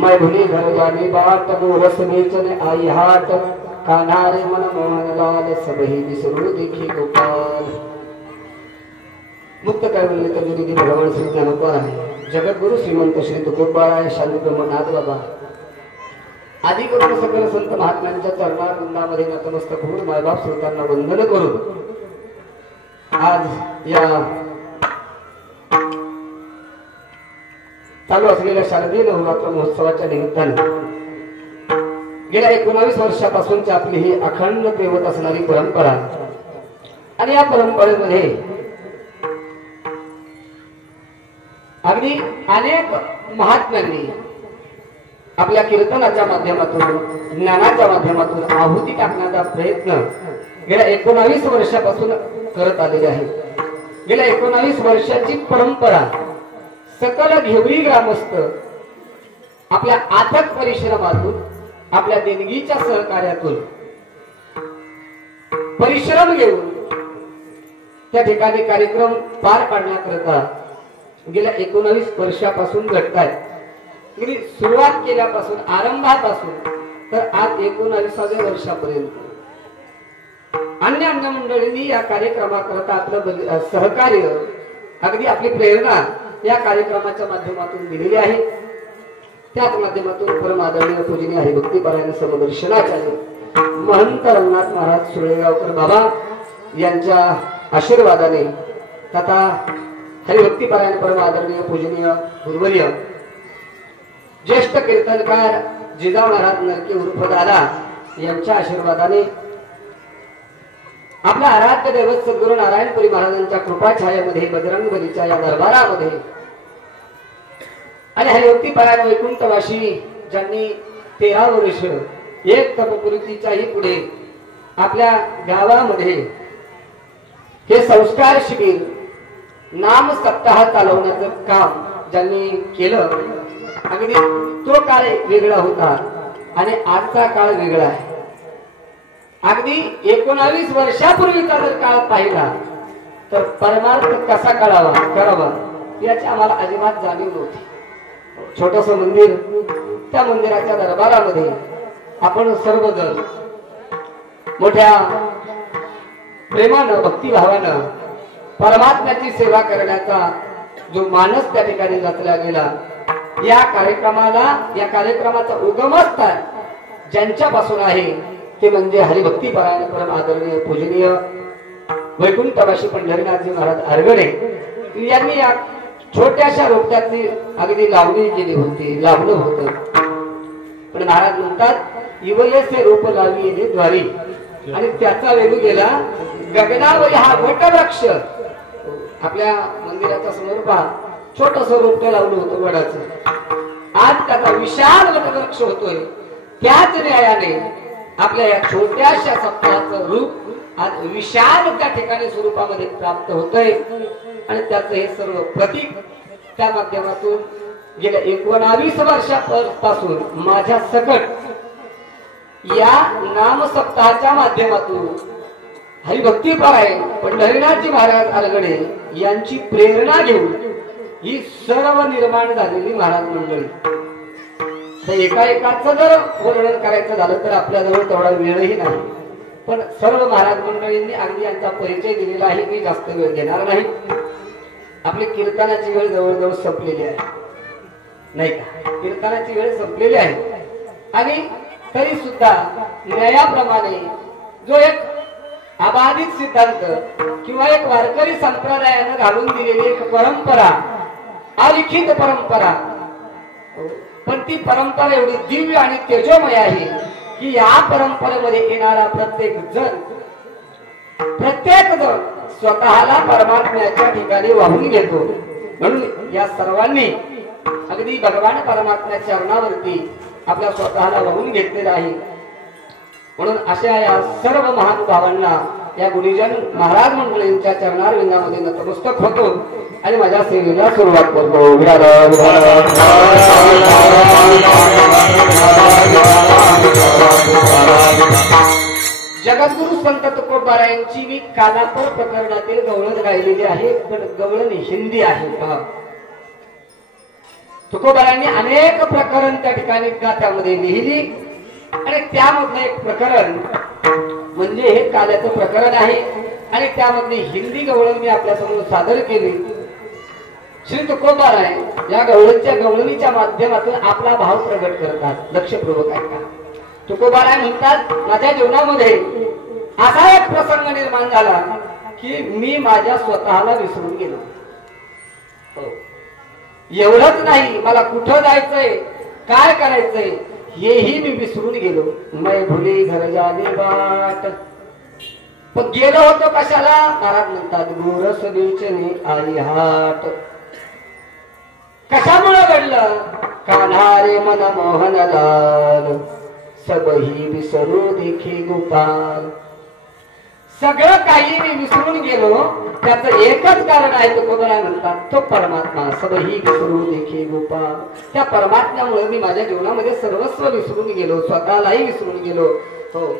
मैं भुली घर जाने बाट गोरस बेचने आई हाट कान्हारे मन मोहन लाल सबही विसरू देखी गोपाल। मुक्त कैवल्य तजुरी भगवान श्री ज्ञानोबा आहे जगद्गुरु श्रीमंत श्री तुकोबा आहे शांती ब्रह्मनाथ बाबा आदि करून सकल संत महात्म्यांच्या चरणारविंदामध्ये नतमस्तक होऊन मायबाप श्रोतांना वंदन करून आज या चालू असलेल्या शारदीय नवरात्र महोत्सवाच्या निमित्ताने गेल्या 19 वर्षापासूनची आपली ही अखंड पेवत असणारी परंपरा आणि या परंपरेमध्ये अगदी अनेक महात्म्यांनी आपल्या कीर्तनाच्या माध्यमातून ज्ञानाच्या माध्यमातून आहुती टाकण्याचा प्रयत्न गेल्या 19 वर्षापासून करत आलेले आहे। गेल्या 19 वर्षाची परंपरा सकल घेवरी ग्रामस्थ आपल्या अथक परिश्रमातून आपल्या देणगीच्या सहकार्यातून परिश्रम घेऊन त्या ठिकाणी कार्यक्रम पार पाडण्याकरता गेल्या 19 वर्षापासून घडतायत। सुरुवात केल्यापासून आरंभापासून तर आज 19व्या वर्षापर्यंत अन्य अन्य मंडळींनी या कार्यक्रमाकरता आपलं सहकार्य अगदी आपली प्रेरणा या कार्यक्रमाच्या माध्यमातून दिलेली आहे। त्याच माध्यमातून परम आदरणीय पूजनीय हरिभक्तीपरायण समदर्शनाचार्य महंत रंगनाथ महाराज सुळेगावकर बाबा यांच्या आशीर्वादाने तथा हरिभक्तीपरायण परम आदरणीय पूजनीय गुरुवर्य ज्येष्ठ कीर्तनकार जिजाऊ महाराज नरके उर्फ दादा यांच्या आशीर्वादाने आपल्या आराध्य दैवत सद्गुरू नारायणपुरी महाराजांच्या कृपा छायामध्ये बजरंग बलीच्या या दरबारामध्ये आणि हरिभक्तीपरायण वैकुंठवासी ज्यांनी 13 वर्ष एक तपपूर्तीच्याही पुढे आपल्या गावामध्ये हे संस्कार शिबिर नाम सप्ताह चालवण्याचं काम ज्यांनी केलं अगदी तो काळ वेगळा होता आणि आजचा काळ वेगळा आहे। अगदी 19 वर्षापूर्वीचा जर काळ पाहिला तर परमार्थ कसा करावा याची आम्हाला अजिबात जाणीव नव्हती। छोटस मंदिर त्या मंदिराच्या दरबारामध्ये आपण सर्वजण मोठ्या प्रेमानं भक्तिभावानं परमात्म्याची सेवा करण्याचा जो मानस त्या ठिकाणी रचला गेला या कार्यक्रमाचा उगमस्थान ज्यांच्यापासून आहे ते म्हणजे हरिभक्तीपरायण परम आदरणीय पूजनीय वैकुंठवासी पंढरीनाथजी महाराज आरगडे यांनी या छोट्याशा रोपट्यातली अगदी लावणी केली होती लावलं होतं। पण महाराज म्हणतात इवलेसे रोप लावी हे द्वारी आणि त्याचा वेळू गेला गगनावरी हा वटवृक्ष। आपल्या मंदिराच्या समोर पहा छोटस रोपटं लावलं होतं वडाचं आज त्याचा विशाल वटवृक्ष होतोय। त्याच न्यायाने आपल्या या छोट्याशा सप्ताहाचं रूप आज विशाल त्या ठिकाणी स्वरूपामध्ये प्राप्त होतंय आणि त्याचं हे सर्व प्रतीक त्या माध्यमातून गेल्या 19 वर्षापासून माझ्या सकट या नाम सप्ताहाच्या माध्यमातून हरिभक्तीपरायण पंढरीनाथजी महाराज आरगडे यांची प्रेरणा घेऊन ही सर्व निर्माण झालेली महाराज मंडळी। तर एकाचं जर वर्णन करायचं झालं तर आपल्याजवळ तेवढा वेळही नाही, पण सर्व महाराज मंडळींनी अगदी यांचा परिचय दिलेला आहे। मी जास्त वेळ देणार नाही। आपली कीर्तनाची वेळ जवळजवळ संपलेली आहे नाही का? कीर्तनाची वेळ संपलेली आहे आणि तरी सुद्धा न्यायाप्रमाणे जो एक अबाधित सिद्धांत किंवा एक वारकरी संप्रदायाने घालून दिलेली एक परंपरा अलिखित परंपरा, पण ती परंपरा एवढी दिव्य आणि तेजोमय आहे की या परंपरेमध्ये येणारा प्रत्येक जण स्वतःला परमात्म्याच्या ठिकाणी वाहून घेतो। म्हणून या सर्वांनी अगदी भगवान परमात्म्याच्या चरणावरती आपल्या स्वतःला वाहून घेतलेला आहे। म्हणून अशा या सर्व महानुभावांना या गुरुजन महाराज मंडळींच्या चरणारविंदामध्ये नतमस्तक होतो आणि माझ्या सेवेला सुरुवात करतो। जगद्गुरु संत तुकोबारायांची मी कानापूर प्रकरणातील गवळण गायलेली आहे, पण गवळण हिंदी आहे। तुकोबारांनी अनेक प्रकरण त्या ठिकाणी गाथ्यामध्ये लिहिली आणि त्यामधलं एक प्रकरण म्हणजे हे काल्याचं प्रकरण आहे आणि त्यामधली हिंदी गवळण मी आपल्यासमोर सादर केली. श्री तुकोबाराय या गवळणीच्या माध्यमातून आपला भाव प्रगट करतात. लक्षपूर्वक ऐका. तुकोबाराय म्हणतात, माझ्या जीवनामध्ये असा एक प्रसंग निर्माण झाला की मी माझ्या स्वतःला विसरून गेलो. एवढंच नाही, मला कुठं जायचंय, काय करायचंय हेही मी विसरून गेलो. मैं भुली घर जाने बाट. पण गेलो होतो कशाला? महाराज म्हणतात, गोरस बीचने आई हाट. कशामुळे घडलं? कान्हारे मन मोहन लाल, सबही विसरू देखी गोपाल. सगळं काही मी विसरून गेलो, त्याचं एकच कारण आहे. तो कोणाला म्हणतात? तो परमात्मा. सबही विसरू देखी गोपाल. त्या परमात्म्यामुळे मी माझ्या जीवनामध्ये सर्वस्व विसरून गेलो, स्वतःलाही विसरून गेलो. हो,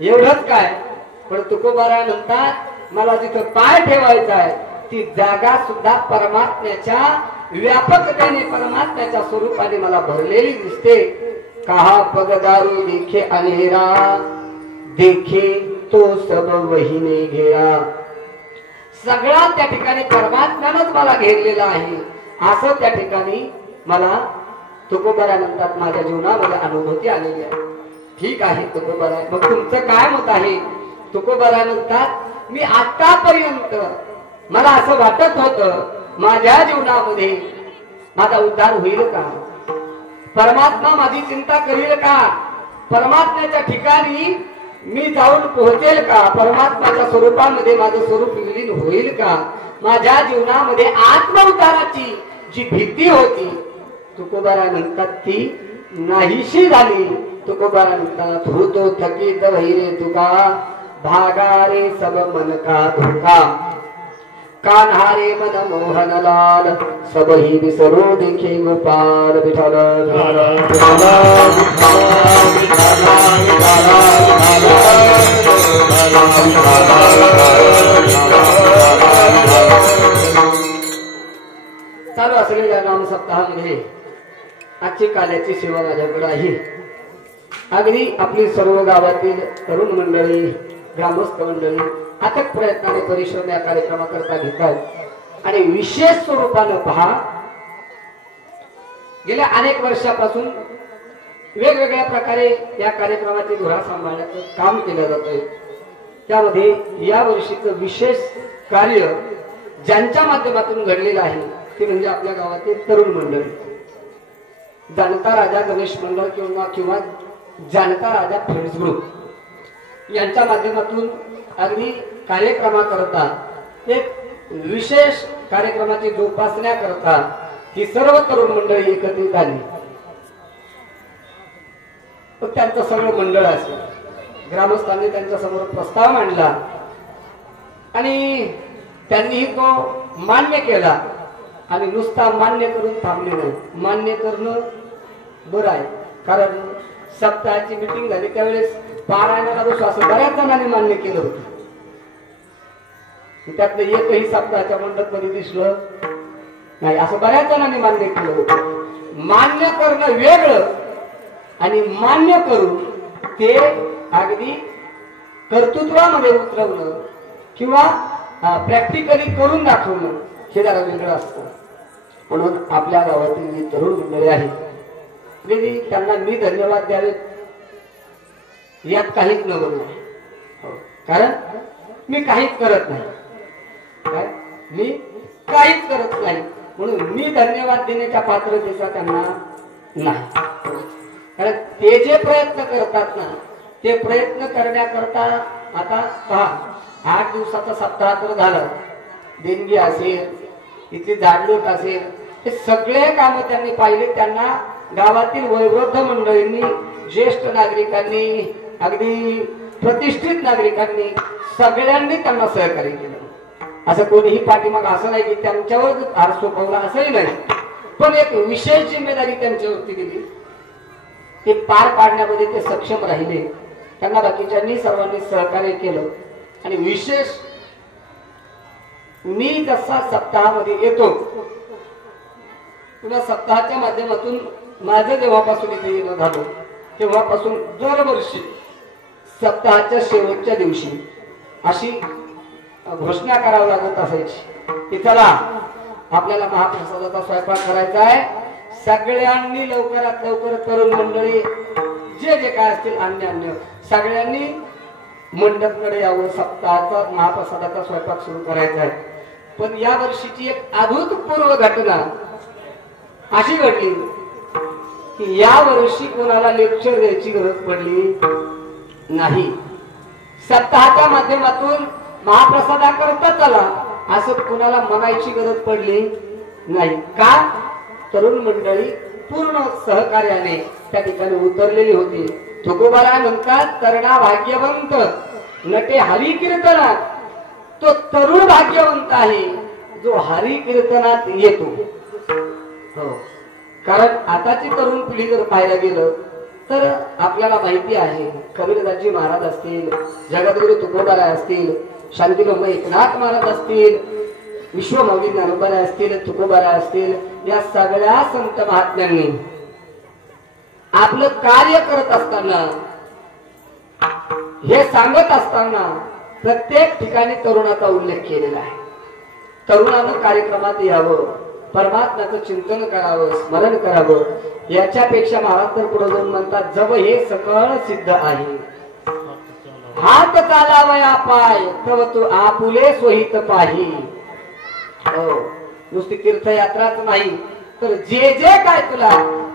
एवढंच काय, पण तुकोबाराय म्हणतात, मला जिथं पाय ठेवायचा आहे ती जागा सुद्धा परमात्म्याच्या व्यापकतेने, परमात्म्याच्या स्वरूपाने मला भरलेली दिसते. कहा पगदारू देखे अंधेरा, देखे तो सब वहीने घेरा. सगळा त्या ठिकाणी परमात्म्यानंच मला घेरलेला आहे, असं त्या ठिकाणी मला तुकोबाराय म्हणतात माझ्या जीवनामध्ये अनुभूती आलेली आहे. ठीक आहे तुकोबाराय, मग तुमचं काय मत आहे? तुकोबाराय म्हणतात, मी आतापर्यंत मला असं वाटत होतं माझ्या जीवनामध्ये माझा उद्धार होईल का? परमात्मा माझी चिंता करेल का? परमात्म्याच्या ठिकाणी मी जाऊन पोहोचेल का? परमात्म्याच्या स्वरूपामध्ये माझं स्वरूप विलीन होईल का? माझ्या जीवनामध्ये आत्मउद्धाराची जी भीती होती, तुकोबाराय म्हणतात ती नाहीशी झाली. तुकोबाराय म्हणतात, होतो थकीत वैरे तुका, भागारे सब मन का धोका. कान्हारे मन मोहन लाल, सबही विसरू देखे गोपाल. विठ्ठल चालू असलेल्या नाम सप्ताहामध्ये आजची काल्याची सेवा माझ्याकडे आहे. अगदी आपली सर्व गावातील तरुण मंडळी, ग्रामस्थ मंडळी अथक प्रयत्नाने परिश्रम या कार्यक्रमाकरता घेतात आणि विशेष स्वरूपानं पहा, गेल्या अनेक वर्षापासून वेगवेगळ्या प्रकारे या कार्यक्रमाची धुरा सांभाळण्याचं काम केलं जातंय. त्यामध्ये या वर्षीचं विशेष कार्य ज्यांच्या माध्यमातून घडलेलं आहे ते म्हणजे आपल्या गावातील तरुण मंडळी, जाणता राजा गणेश मंडळ किंवा जाणता राजा फ्रेंड्स ग्रुप यांच्या माध्यमातून अगदी कार्यक्रमाकरता एक विशेष कार्यक्रमाची जोपासण्याकरता ही सर्व तरुण मंडळी एकत्रित आली. त्यांचं सगळं मंडळ असेल, ग्रामस्थांनी त्यांच्या समोर प्रस्ताव मांडला आणि त्यांनीही तो मान्य केला. आणि नुसता मान्य करून थांबले नाही, मान्य करणं बरं आहे, कारण सप्ताहाची मिटिंग झाली त्यावेळेस पारायणाला बसू असं बऱ्याच जणांनी मान्य केलं होतं. त्यातलं एकही सप्ताहाच्या मंडपमध्ये दिसलं नाही असं बऱ्याच जणांनी मान्य केलं होतं. मान्य करणं वेगळं आणि मान्य करून ते अगदी कर्तृत्वामध्ये उतरवणं किंवा प्रॅक्टिकली करून दाखवणं हे जरा वेगळं असतं. म्हणून आपल्या गावातील जी तरुण मंडळी आहेत त्यांना मी धन्यवाद द्यावेत यात काहीच नवल नाही, कारण मी काहीच करत नाही. काय मी काहीच करत नाही म्हणून मी धन्यवाद देण्याच्या पात्रतेचा त्यांना नाही. कारण ते जे प्रयत्न करतात ना ते प्रयत्न करण्याकरता आता पहा 8 दिवसाचा सप्ताह तर झाला, देणगी असेल, इथली जागरूक असेल, हे सगळे काम त्यांनी पाहिले. त्यांना गावातील वयोवृद्ध मंडळींनी, ज्येष्ठ नागरिकांनी, अगदी प्रतिष्ठित नागरिकांनी सगळ्यांनी त्यांना सहकार्य केलं. असं कोणीही पाठीमाग असं नाही की त्यांच्यावर हार सोपवला असंही नाही, पण एक विशेष जिम्मेदारी त्यांच्यावरती दिली. ते पार पाडण्यामध्ये ते सक्षम राहिले. त्यांना बाकीच्यांनी सर्वांनी सहकार्य केलं. आणि विशेष मी जसा सप्ताहामध्ये येतो तुला सप्ताहाच्या माध्यमातून माझं जेव्हापासून इथे येणं झालं तेव्हापासून दरवर्षी सप्ताहाच्या शेवटच्या दिवशी अशी घोषणा करावी लागत असायची की चला आपल्याला महाप्रसादाचा स्वयंपाक करायचा आहे, सगळ्यांनी लवकरात लवकर तरुण मंडळी जे जे काय असतील अन्य सगळ्यांनी मंडपकडे यावं, सप्ताहाचा महाप्रसादाचा स्वयंपाक सुरू करायचा आहे. पण या वर्षीची एक अभूतपूर्व घटना अशी घडली की या वर्षी कोणाला लेक्चर द्यायची गरज पडली नाही. सप्ताहाच्या माध्यमातून महाप्रसादाकरता चला असं कुणाला म्हणायची गरज पडली नाही. का? तरुण मंडळी पूर्ण सहकार्याने त्या ठिकाणी उतरलेली होती. तुकोबाराय म्हणतात तरणा भाग्यवंत नटे हरी कीर्तनात, तो तरुण भाग्यवंत आहे जो हरी कीर्तनात येतो. हो, कारण आताची तरुण पिढी जर पाहायला गेलं तर आपल्याला माहिती आहे कबीरदासजी महाराज असतील, जगद्गुरु तुकोबाराय असतील, शांतिलोम एकनाथ महाराज असतील, विश्वमौली ज्ञानोबाराय असतील, तुकोबाराय असतील, या सगळ्या संत महात्म्यांनी आपलं कार्य करत असताना हे सांगत असताना प्रत्येक ठिकाणी तरुणाचा उल्लेख केलेला आहे. तरुणानं कार्यक्रमात यावं, परमात्म्याचं चिंतन करावं, स्मरण करावं. याच्यापेक्षा महाराज तर पुढे जाऊन म्हणतात जब हे सकळ सिद्ध आहे, हात चालावया पाय तव तू आपुले सोहित पाही. हो, नुसती तीर्थयात्राच नाही तर जे जे काय तुला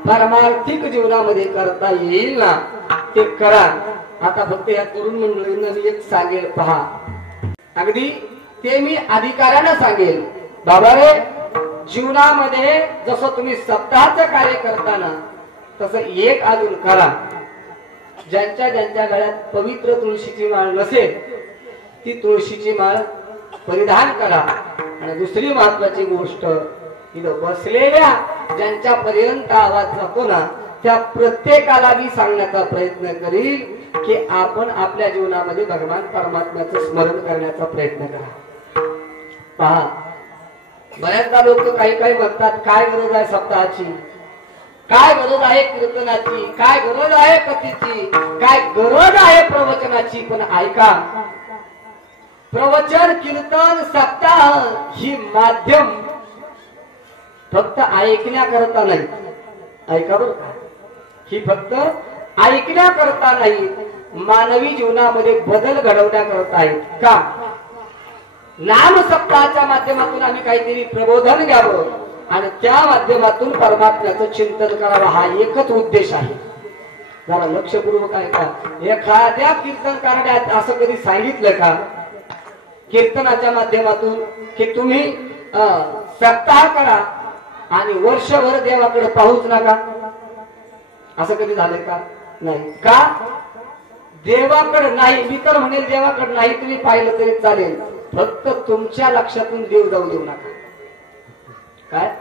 परमार्थिक जीवनामध्ये करता येईल ना ते करा. आता फक्त या तरुण मंडळींना मी एक सांगेल, पहा, अगदी ते मी अधिकाऱ्यानं सांगेल, बाबा रे, जीवनामध्ये जसं तुम्ही सप्ताहाचं कार्य करताना तसं एक अजून करा. ज्यांच्या ज्यांच्या गळ्यात पवित्र तुळशीची माळ नसेल ती तुळशीची माळ परिधान करा. आणि दुसरी महत्वाची गोष्ट, इथं बसलेल्या ज्यांच्या पर्यंत आवाज जातो ना त्या प्रत्येकाला मी सांगण्याचा प्रयत्न करील की आपण आपल्या जीवनामध्ये भगवान परमात्म्याचं स्मरण करण्याचा प्रयत्न करा. पहा, बऱ्याचदा लोक काही काही म्हणतात काय गरज आहे सप्ताहाची, काय गरज आहे कीर्तनाची, काय गरज आहे कथेची, काय गरज आहे प्रवचनाची. पण ऐका, प्रवचन कीर्तन सप्ताह ही माध्यम फक्त ऐकण्याकरता नाही. ऐका बरं का, ही फक्त ऐकण्याकरता नाही, मानवी जीवनामध्ये बदल घडवण्याकरता आहे. का? नाम सप्ताहाच्या माध्यमातून आम्ही काहीतरी प्रबोधन घ्यावं आणि त्या माध्यमातून परमात्म्याचं चिंतन करावं, हा एकच उद्देश आहे. जरा लक्षपूर्वक ऐका. एखाद्या कीर्तन करण्यात असं कधी सांगितलं का कीर्तनाच्या माध्यमातून की तुम्ही सप्ताह करा आणि वर्षभर देवाकडे पाहूच नका? असं कधी झालंय का? नाही. का? देवाकडे नाही, मी तर म्हणेल देवाकडे नाही तुम्ही पाहिलं तरी चालेल, फक्त तुमच्या लक्षातून देव जाऊ देऊ नका. काय?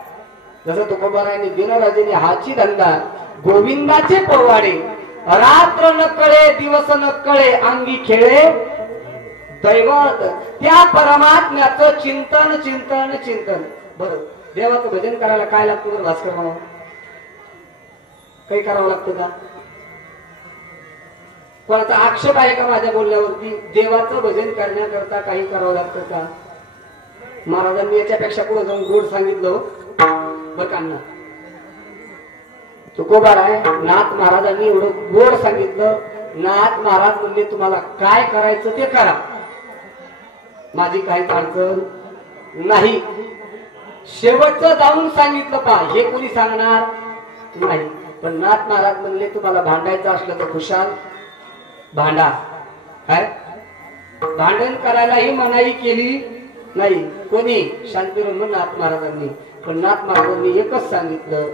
जसं तुकोबारायांनी दिनराजेने हाची धंदा गोविंदाचे पोवाडे, रात्र न कळे दिवस न कळे अंगी खेळे दैवत, त्या परमात्म्याचं चिंतन चिंतन चिंतन. बरं, देवाचं भजन करायला काय लागतं बरं भास्कर म्हणा? काही करावं लागतं का? कोणाचा आक्षेप आहे का माझ्या बोलण्यावरती? देवाचं भजन करण्याकरता काही करावं लागतं का? महाराजांनी याच्यापेक्षा पुढे जाऊन गोड सांगितलं बरं का. तुकोबाराय नाथ महाराजांनी एवढं गोड सांगितलं. नाथ महाराज म्हणले तुम्हाला काय करायचं ते करा, माझी काही अडचण नाही. शेवटचं जाऊन सांगितलं पा, हे कोणी सांगणार नाही. पण नाथ महाराज म्हणले तुम्हाला भांडायचं असलं तर खुशाल भांडा. काय? भांडण करायलाही मनाई केली नाही. कोणी? शांतिरोम नाथ महाराजांनी. पण नाथ महाराजांनी एकच सांगितलं,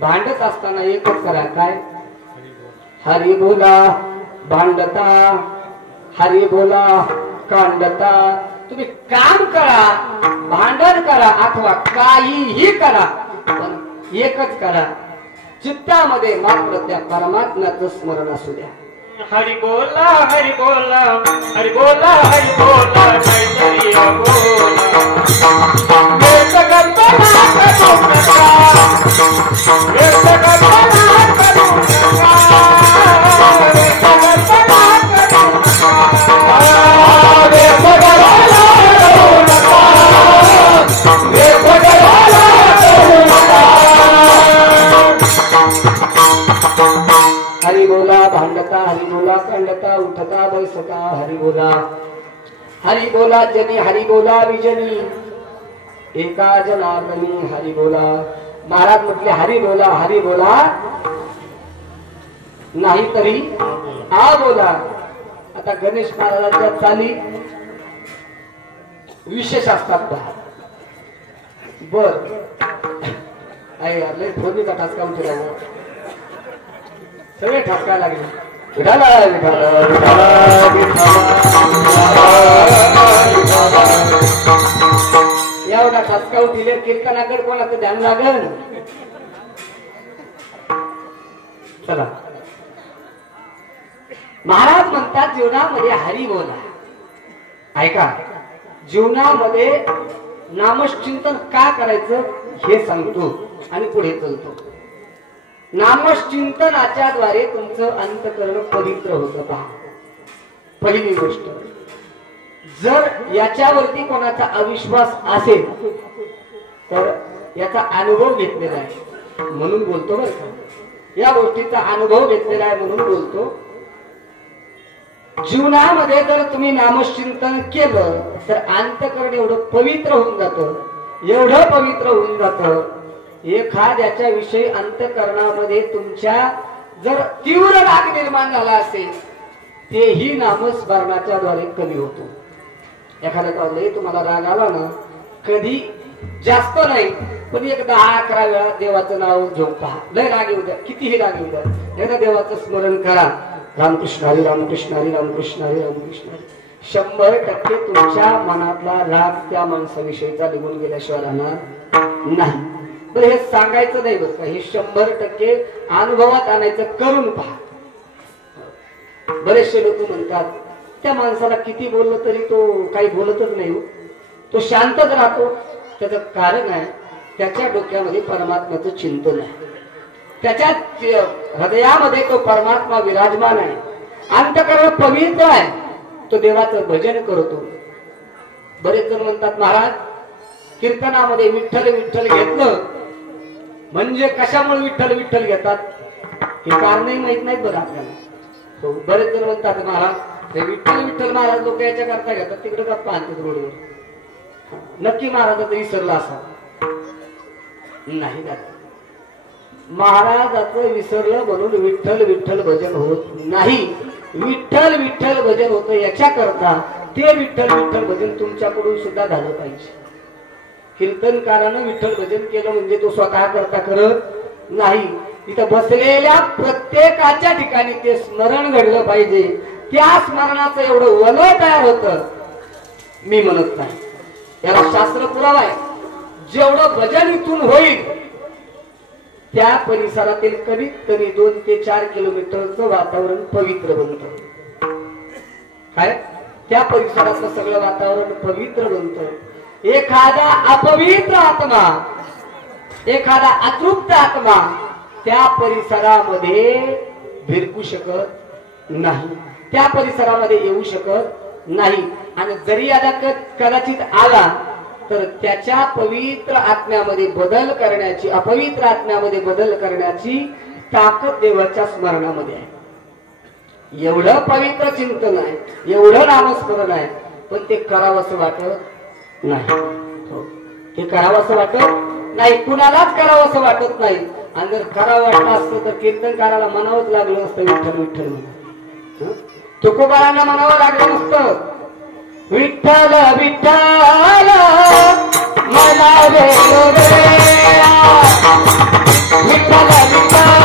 भांडत असताना एकच करा. काय? हरी बोला भांडता, हरी बोला कांडता. तुम्ही काम करा, भांडण करा अथवा काहीही करा, पण एकच करा, चित्तामध्ये मात्र त्या परमात्म्याचं स्मरण असू द्या. हरी बोला हरी बोला हरी बोला हरी बोला काहीतरी बोला. सका हरी बोला जनी हरी बोला विजनी एका जनार्दनी हरी बोला. महाराज म्हटले हरी बोला नाही तरी आ बोला. आता गणेश महाराजांच्या चाली विशेष असतात. बर आई फोडणीचा ठसका उठला सगळे ठसका लागले. एवढा ठसका उठले कीर्तनाकडे कोणाचं ध्यान लागल. चला महाराज म्हणतात जीवनामध्ये हरी बोला. ऐका जीवनामध्ये नामचिंतन का करायचं हे सांगतो आणि पुढे चलतो. नामचिंतनाच्या द्वारे तुमचं अंतःकरण पवित्र होतं. पहा पहिली गोष्ट जर याच्यावरती कोणाचा अविश्वास असेल तर याचा अनुभव घेतलेला आहे म्हणून बोलतो बरं का. या गोष्टीचा अनुभव घेतलेला आहे म्हणून बोलतो. जीवनामध्ये जर तुम्ही नामचिंतन केलं तर अंतःकरण एवढं पवित्र होऊन जातं, एवढं पवित्र होऊन जातं. एखाद्याच्या विषयी अंतःकरणामध्ये तुमच्या जर तीव्र राग निर्माण झाला असेल तेही नामस्मरणाच्या द्वारे कमी होतो. एखाद्या तुम्हाला राग आला ना कधी जास्त नाही पण एक 10-11 वेळा देवाचं नाव घेऊन पहा. लय राग येऊ द्या, कितीही राग येऊ द्या, एकदा देवाचं स्मरण करा. रामकृष्ण हरी रामकृष्ण हरी रामकृष्ण हरी रामकृष्ण हरी. 100% तुमच्या मनातला राग त्या माणसाविषयीचा निघून गेल्याशिवाय राहणार नाही. बरं हे सांगायचं नाही बरं का, हे 100% अनुभवात आणायचं, करून पहा. बरेचसे लोक म्हणतात त्या माणसाला किती बोललं तरी तो काही बोलतच नाही, तो शांतच राहतो. त्याचं कारण आहे त्याच्या डोक्यामध्ये परमात्म्याचं चिंतन आहे, त्याच्या हृदयामध्ये तो परमात्मा विराजमान आहे, अंतःकरण पवित्र आहे, तो देवाचं भजन करतो. बरेच जण म्हणतात महाराज कीर्तनामध्ये विठ्ठल विठ्ठल घेतलं म्हणजे कशामुळे विठ्ठल विठ्ठल घेतात हे कारणही माहित नाहीत बरं आपल्याला. बरेच जण म्हणतात महाराज विठ्ठल विठ्ठल महाराज लोक याच्या करता घेतात तिकडे गप्पा आणतात रोडवर. नक्की महाराजाचं विसरला असा नाही. महाराजाचं विसरलं म्हणून विठ्ठल विठ्ठल भजन होत नाही. विठ्ठल विठ्ठल भजन होतं याच्या करता ते विठ्ठल विठ्ठल भजन तुमच्याकडून सुद्धा झालं पाहिजे. कीर्तनकारानं विठ्ठल भजन केलं म्हणजे तो स्वतः करता करत नाही, तिथं बसलेल्या प्रत्येकाच्या ठिकाणी ते स्मरण घडलं पाहिजे. त्या स्मरणाचं एवढं वलय तयार होतं मी म्हणत नाही, याला शास्त्र पुरावा आहे. जेवढं भजन इथून होईल त्या परिसरातील कमीत कमी 2 ते 4 किलोमीटरचं वातावरण पवित्र बनतं. काय त्या परिसरातलं सगळं वातावरण पवित्र बनतं. एखादा अपवित्र आत्मा, एखादा अतृप्त आत्मा त्या परिसरामध्ये भिरकू शकत नाही, त्या परिसरामध्ये येऊ शकत नाही. आणि जरी आता कदाचित आला तर त्याच्या पवित्र आत्म्यामध्ये बदल करण्याची, अपवित्र आत्म्यामध्ये बदल करण्याची ताकद देवाच्या स्मरणामध्ये आहे. एवढं पवित्र चिंतन आहे, एवढं नामस्मरण आहे, पण ते करावंसं वाटत नाही. ते करावंसं वाटत नाही, कुणालाच करावंसं वाटत नाही. आणि जर करावं वाटलं असतं तर कीर्तनकाराला म्हणावंच लागलं असतं विठ्ठल विठ्ठल म्हणून. तुकोबारांना म्हणावं लागलं नसतं विठ्ठल विठ्ठल म्हणावे विठ्ठल विठ्ठल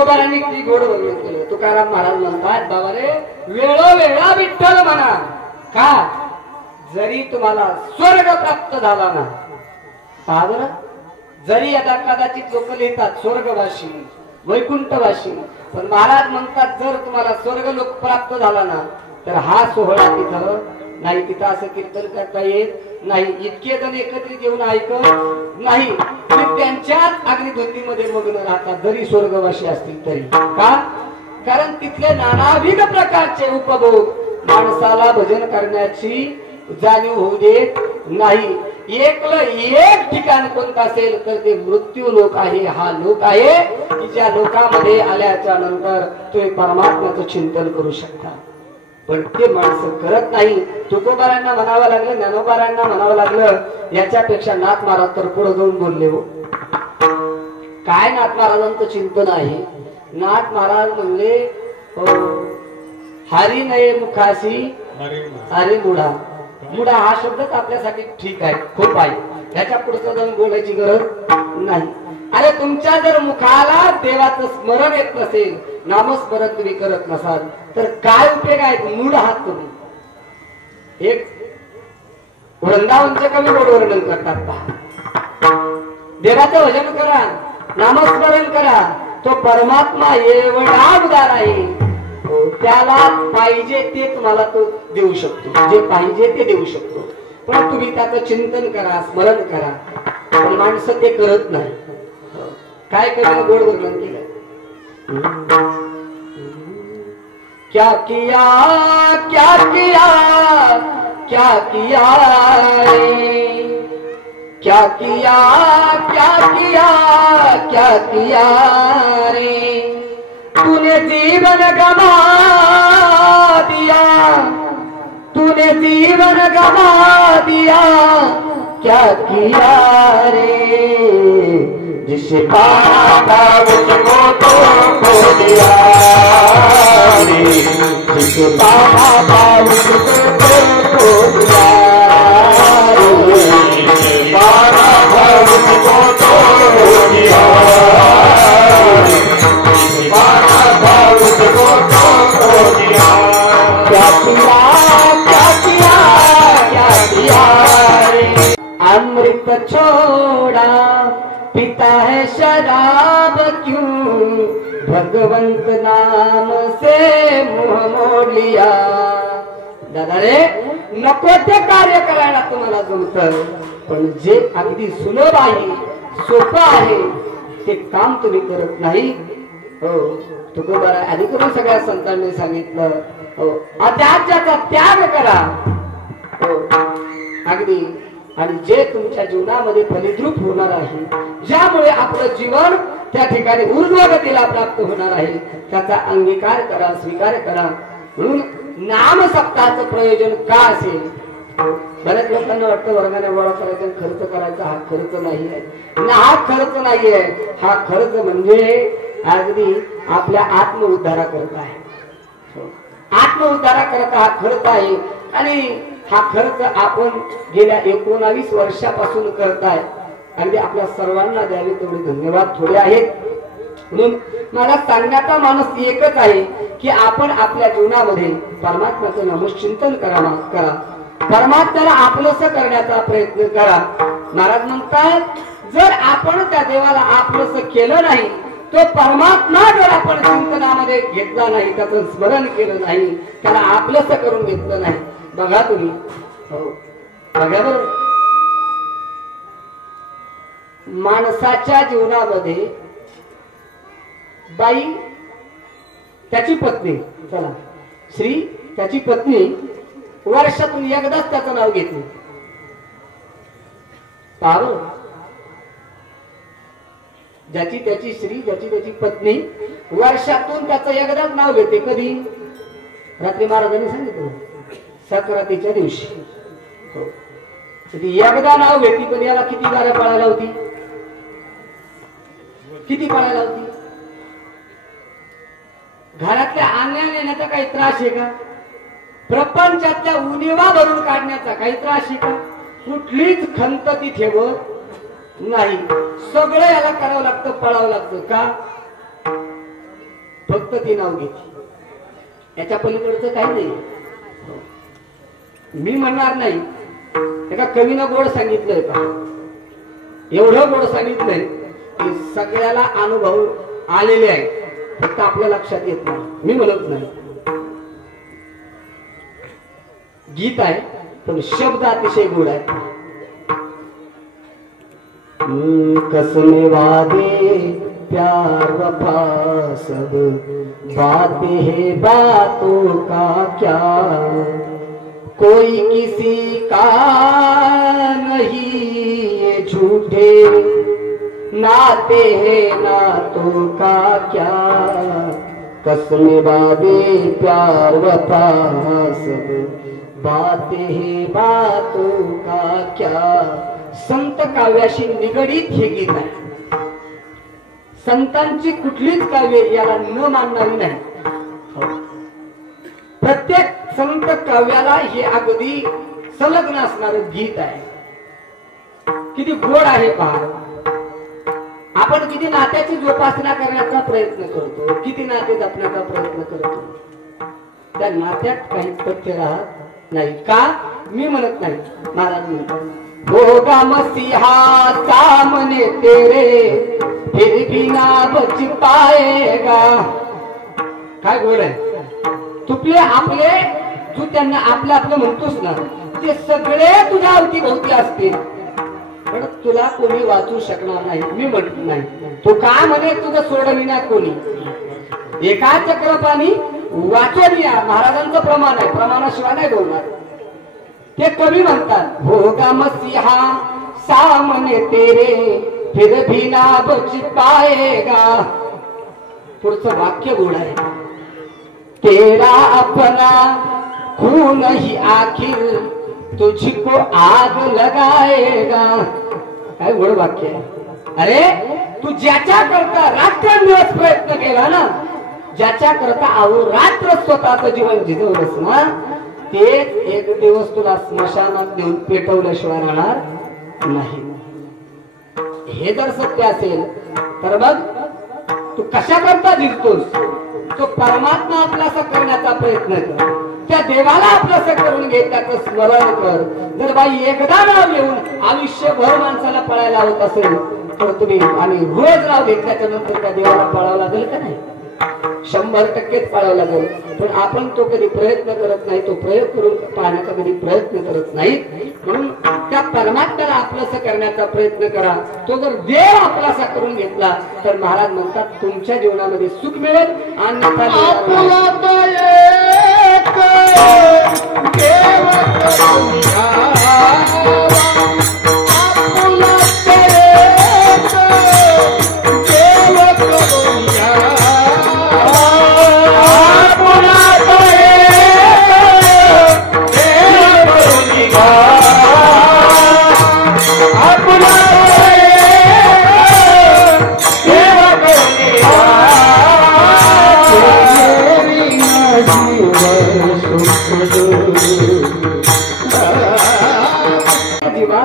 तुकोबारांनी ती गोड वर्णन केलं. तुकाराम महाराज म्हणतात बाबा रे वेळोवेळा विठ्ठल म्हणा का जरी तुम्हाला स्वर्ग प्राप्त झाला ना पहा बरं जरी आता कदाचित लोक लिहितात स्वर्गवासी वैकुंठवासी पण महाराज म्हणतात जर तुम्हाला स्वर्ग लोक प्राप्त झाला ना तर हा सोहळा तिथं नाही तिथं असं कीर्तन करता येत नाही इतके जण एकत्रित येऊन ऐकत नाही ते त्यांच्याच अग्नी धुंदीमध्ये मग्न राहतात जरी स्वर्गवासी असतील तरी का कारण तिथले नानाविध प्रकारचे उपभोग माणसाला भजन करण्याची जाणीव होऊ देत नाही. एकलं एक ठिकाण कोणतं असेल तर ते मृत्यू लोक आहे. हा लोक आहे की ज्या लोकांमध्ये आल्याच्या नंतर तो परमात्म्याचं चिंतन करू शकता पण ते माणसं करत नाही. तुकोबारांना म्हणावं लागलं ज्ञानोबारांना म्हणावं लागलं याच्यापेक्षा नाथ महाराज तर पुढे जाऊन बोलले हो. काय नाथ महाराजांचं चिंतन आहे. नाथ महाराज म्हणले हरी नये मुखाशी हरी मुडा. मुडा हा शब्दच आपल्यासाठी ठीक आहे खूप आहे ह्याच्या पुढचं जाऊन बोलायची गरज नाही. अरे तुमच्या जर मुखाला देवाचं स्मरण येत नसेल नामस्मरण तुम्ही करत नसाल तर काय उपयोग आहे. मूढ आहात तुम्ही. एक वृंदावनचे कमी गोड वर्णन करतात पहा. देवाचं भजन करा नामस्मरण करा तो परमात्मा एवढा उदार आहे त्याला पाहिजे ते तुम्हाला तो देऊ शकतो जे पाहिजे ते देऊ शकतो पण तुम्ही त्याचं चिंतन करा स्मरण करा पण माणसं ते करत नाही. काय कमी गोड वर्णन केलं. क्या किया क्या किया क्या किया क्या किया क्या किया क्या किया रे तूने जीवन गवा दिया तूने जीवन गवा दिया क्या किया रे जिसे पाना था मुझको तो खो दिया रे जिसे पाना था मुझको तो खो दिया रे जिसे पाना था मुझको तो खो दिया अमृत छोड़ा पिता है शराब क्यों भगवंत नाम से मुंह मोड़ लिया. दादा रे नको ते कार्य करायला तुम्हाला जमतं पण जे अगदी सुलभ आहे सोपं आहे ते काम तुम्ही करत नाही. हो तुकोबारा आधी करून सगळ्या संतांनी सांगितलं हो अत्याचाराचा त्याग करा. हो अगदी आणि जे तुमच्या जीवनामध्ये फलिद्रूप होणार आहे ज्यामुळे आपलं जीवन त्या ठिकाणी ऊर्ध्वगतीला प्राप्त होणार आहे त्याचा अंगीकार करा स्वीकार करा. म्हणून नाम सप्ताहाचं प्रयोजन का असेल. बऱ्याच लोकांना वाटतं वर्गाने गोळा करायचा खर्च करायचा हा खर्च नाही आहे ना हा खर्च नाहीये हा खर्च म्हणजे अगदी आपल्या आत्मउद्धारा करता आहे. आत्मउद्धारा करता हा खर्च आहे आणि हा खर्च आपण गेल्या 19 वर्षापासून करताय. अगदी आपल्या सर्वांना द्यावे तेवढे धन्यवाद थोडे आहेत. म्हणून मला सांगण्याचा माणूस एकच आहे की आपण आपल्या जीवनामध्ये परमात्म्याचं नामचिंतन करा परमात्म्याला आपलंसं करण्याचा प्रयत्न करा. महाराज म्हणतात जर आपण त्या देवाला आपलंसं केलं नाही तो परमात्मा जर आपण चिंतनामध्ये घेतला नाही त्याचं स्मरण केलं नाही त्याला आपलंसं करून घेतलं नाही. बघा तुम्ही हो बघा बरं माणसाच्या जीवनामध्ये बाई त्याची पत्नी चला श्री त्याची पत्नी वर्षातून एकदाच त्याचं नाव घेते. पाहू ज्याची त्याची श्री ज्याची त्याची पत्नी वर्षातून त्याचं एकदाच नाव घेते. कधी रात्री महाराजांनी सांगितलं संक्रांतीच्या दिवशी एकदा नाव घेतली पण याला किती गाड्या पळायला होती किती पळायला होती. घरातल्या आणण्या नेण्याचा काही त्रास आहे का. प्रपंचातल्या उणिवा भरून काढण्याचा काही त्रास आहे का. कुठलीच खंत ती ठेवत नाही. सगळं याला करावं लागतं पळावं लागतं का फक्त ती नाव घेतली, याच्या पलीकडचं काही नाही. मी म्हणणार नाही, एका कवीनं गोड सांगितलंय का, एवढं गोड सांगितलंय की सगळ्याला अनुभव आलेले आहे, फक्त आपल्या लक्षात येत नाही. मी म्हणत नाही, गीत आहे पण शब्द अतिशय गोड आहे. कसमे वादे प्यार वफा सब बातें है बातों का क्या, कोई किसी का नहीं ये झूठे नाते हैं नातों का क्या, कसमे वादे प्यार वफा सब बातें हैं बातों का क्या. संत काव्याशी निगडीत हे गीत आहे. संतांची कुठलीच काव्य याला न मानणारी नाही. प्रत्येक संत काव्याला हे अगदी संलग्न असणार गीत आहे. किती गोड आहे पहा. आपण किती नात्याची जोपासना करण्याचा प्रयत्न करतो, किती नाते जपण्याचा प्रयत्न करतो. त्या नात्यात काही तथ्य राहत नाही का. मी म्हणत नाही, महाराज म्हणतात, होगा मसीहा सामने तेरे फिर भी ना बच पाएगा. काय गोड आहे. तुपले आपले तू त्यांना आपलं आपलं म्हणतोस ना, ते सगळे तुझ्या अवतीभोवती असतील पण तुला कोणी वाचू शकणार नाही. मी म्हणत नाही, तू काय म्हणे तुझं सोडविना कोणी. एका चक्रपाणी वाचून या, महाराजांचं प्रमाण आहे, प्रमाणाशिवाय नाही बोलणार. ते कवी म्हणतात, होगा मसीहा सामने तेरे फिर भी ना बच पाएगा. पुढचं वाक्य गोड आहे. तेरा अपना खून ही आखिर तुझको आग लगाएगा. काय गोड वाक्य आहे. अरे तू ज्याच्या करता रात्रंदिवस प्रयत्न केला ना, ज्याच्या करता अहोरात्र स्वतःचं जीवन जिजवलंस ना, तेच एक दिवस तुला स्मशानात नेऊन पेटवल्याशिवाय राहणार नाही. हे जर सत्य असेल तर मग तू कशा करता जिंकतोस. तो परमात्मा आपलासा करण्याचा प्रयत्न कर, त्या देवाला आपलासा करून घे, त्याचं स्मरण कर. जर बाई एकदा नाव घेऊन आयुष्यभर माणसाला पळायला होत असेल तर तुम्ही आणि रोज नाव घेतल्याच्या नंतर त्या देवाला पळावं लागेल का नाही. 100% पाळावं लागेल. पण आपण तो कधी प्रयत्न करत नाही, तो प्रयोग करून पाहण्याचा कधी प्रयत्न करत नाही. म्हणून त्या परमात्म्याला आपलंसं करण्याचा प्रयत्न करा. तो जर देव आपलासा करून घेतला तर महाराज म्हणतात तुमच्या जीवनामध्ये सुख मिळेल.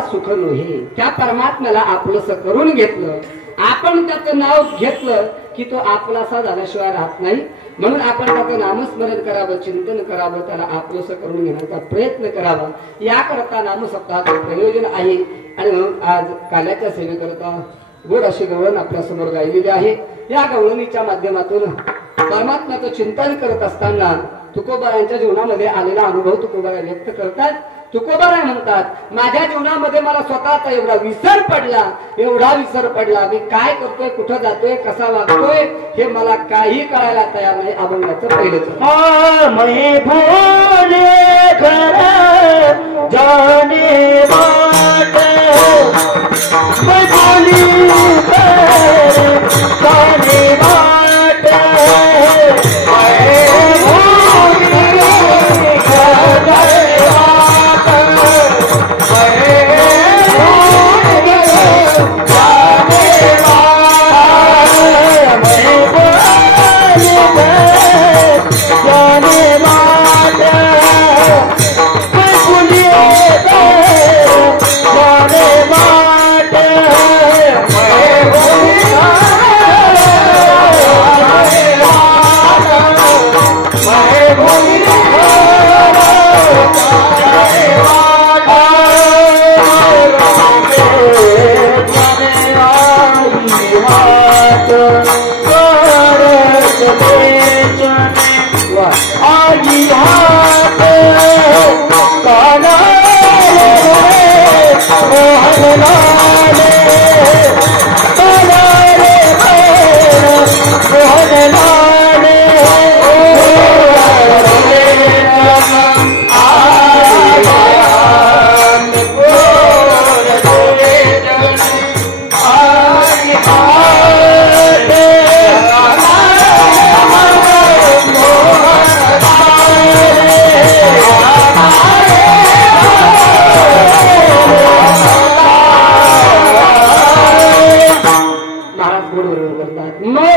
सुख नव्हे. त्या परमात्म्याला आपलंसं करून घेतलं, आपण त्याचं नाव घेतलं की तो आपलासा झाल्याशिवाय राहत नाही. म्हणून आपण त्याचं नामस्मरण करावं, चिंतन करावं, त्याला आपलंसं करून घेण्याचा प्रयत्न करावा. याकरता नामसप्ताहाचं प्रयोजन आहे. आणि म्हणून आज काल्याच्या सेवेकरता गोड अशी गवळण आपल्या समोर गायलेली आहे. या गवळणीच्या माध्यमातून परमात्म्याचं चिंतन करत असताना तुकोबारांच्या जीवनामध्ये आलेला अनुभव तुकोबारा व्यक्त करतात. तुकोबाराय म्हणतात, माझ्या जीवनामध्ये मला स्वतःचा एवढा विसर पडला, मी काय करतोय, कुठं जातोय, कसा वागतोय हे मला काही कळायला तयार नाही. अभंगाचं पहिलंच जाने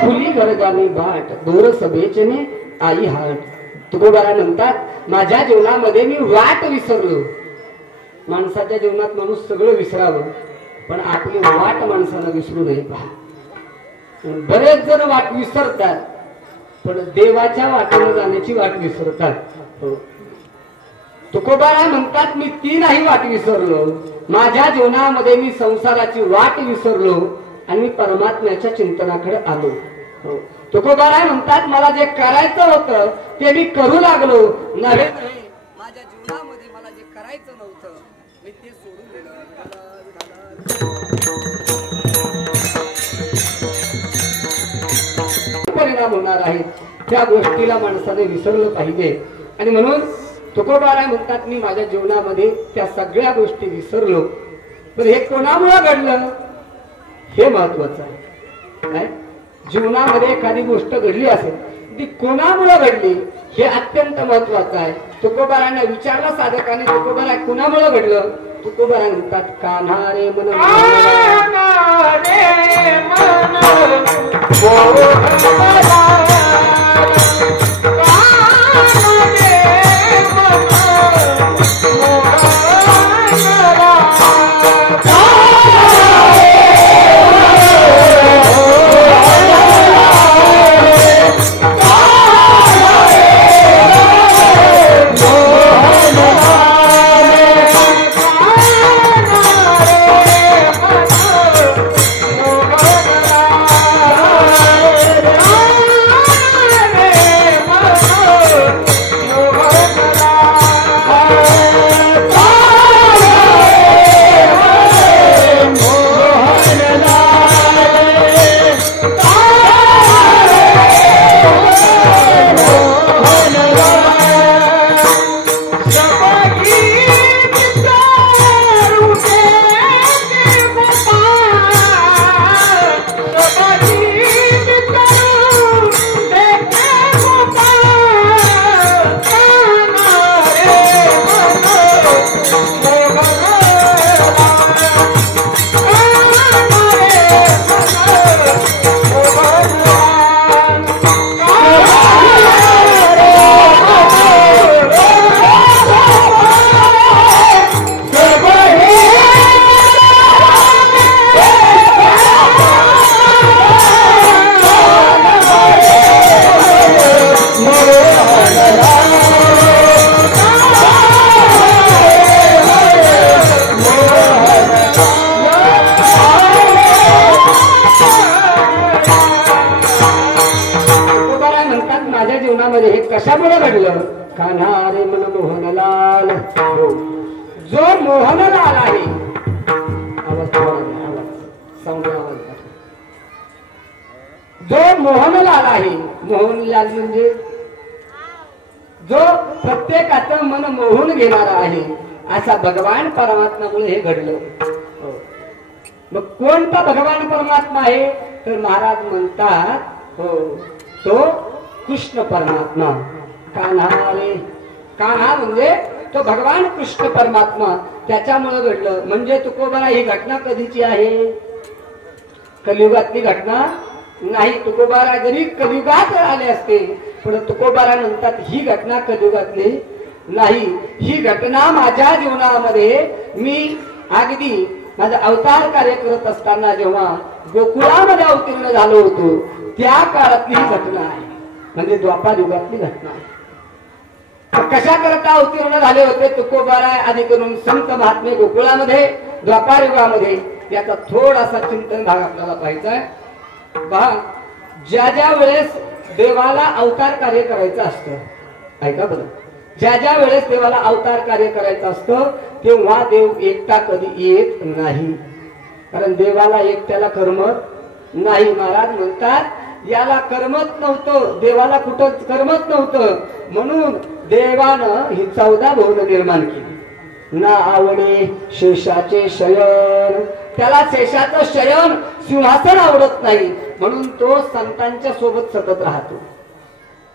फुली गरजामी बाट दोर सभेचने आई हाट. तुकोबारा म्हणतात माझ्या जीवनामध्ये मी वाट विसरलो. माणसाच्या जीवनात माणूस सगळं विसरावं पण आपली वाट माणसाला विसरू नये. पहा बरेच जण वाट विसरतात पण देवाच्या वाटेने जाण्याची वाट विसरतात. तुकोबारा म्हणतात मी ती नाही वाट विसरलो. माझ्या जीवनामध्ये मी संसाराची वाट विसरलो आणि मी परमात्म्याच्या चिंतनाकडे आलो. तुकोबारा म्हणतात मला जे करायचं होतं ते मी करू लागलो. नव्हे माझ्या जीवनामध्ये मला जे करायचं नव्हतं मी ते सोडून दिलं. परिणाम होणार आहे त्या गोष्टीला माणसाने विसरलं पाहिजे. आणि म्हणून तुकोबारा म्हणतात मी माझ्या जीवनामध्ये त्या सगळ्या गोष्टी विसरलो. पण हे कोणामुळे घडलं हे महत्वाचं आहे. काय जीवनामध्ये एखादी गोष्ट घडली असेल ती कोणामुळे घडली हे अत्यंत महत्वाचं आहे. तुकोबारांना विचारलं साधकाने तुकोबारा कोणामुळे घडलं. तुकोबारा म्हणतात कान्हा रे मन कशामुळे घडलं. कान्हा रे मन मोहनलाल जो मोहनलाल आहे जो मोहनलाल आहे. मोहनलाल म्हणजे जो प्रत्येकाचं मन मोहून घेणारा आहे असा भगवान परमात्म्यामुळे हे घडलं. मग कोणता भगवान परमात्मा आहे तर महाराज म्हणतात हो तो कृष्ण परमात्मा. कान्हा रे कान्हा म्हणजे तो भगवान कृष्ण परमात्मा त्याच्यामुळे घडलं. म्हणजे तुकोबारा ही घटना कधीची आहे कलियुगातली घटना नाही. तुकोबारा जरी कलियुगात आले असते पण तुकोबारा म्हणतात ही घटना कलियुगातली नाही. ही घटना माझ्या जीवनामध्ये मी अगदी माझा अवतार कार्य करत असताना जेव्हा गोकुळामध्ये अवतीर्ण झालो होतो त्या काळातली ही घटना आहे. म्हणजे द्वापार युगातली घटना आहे. कशा करता अवतीर्ण झाले होते तुकोबारा आदी करून संत महात्मे गोकुळामध्ये द्वापार युगामध्ये याचा थोडासा चिंतन भाग आपल्याला पाहायचा आहे. पहा ज्या ज्या वेळेस देवाला अवतार कार्य करायचं असतं ऐका बरं ज्या ज्या वेळेस देवाला अवतार कार्य करायचं असतं तेव्हा देव एकटा कधी येत नाही. कारण देवाला एकट्याला करमत नाही. महाराज म्हणतात याला करमत नव्हतं देवाला कुठं करमत नव्हतं म्हणून देवानं ही 14 भुवन निर्माण केली. ना आवडे शेषाचे शयन त्याला शेषाचं शयन सिंहासन आवडत नाही म्हणून तो संतांच्या सोबत सतत राहतो.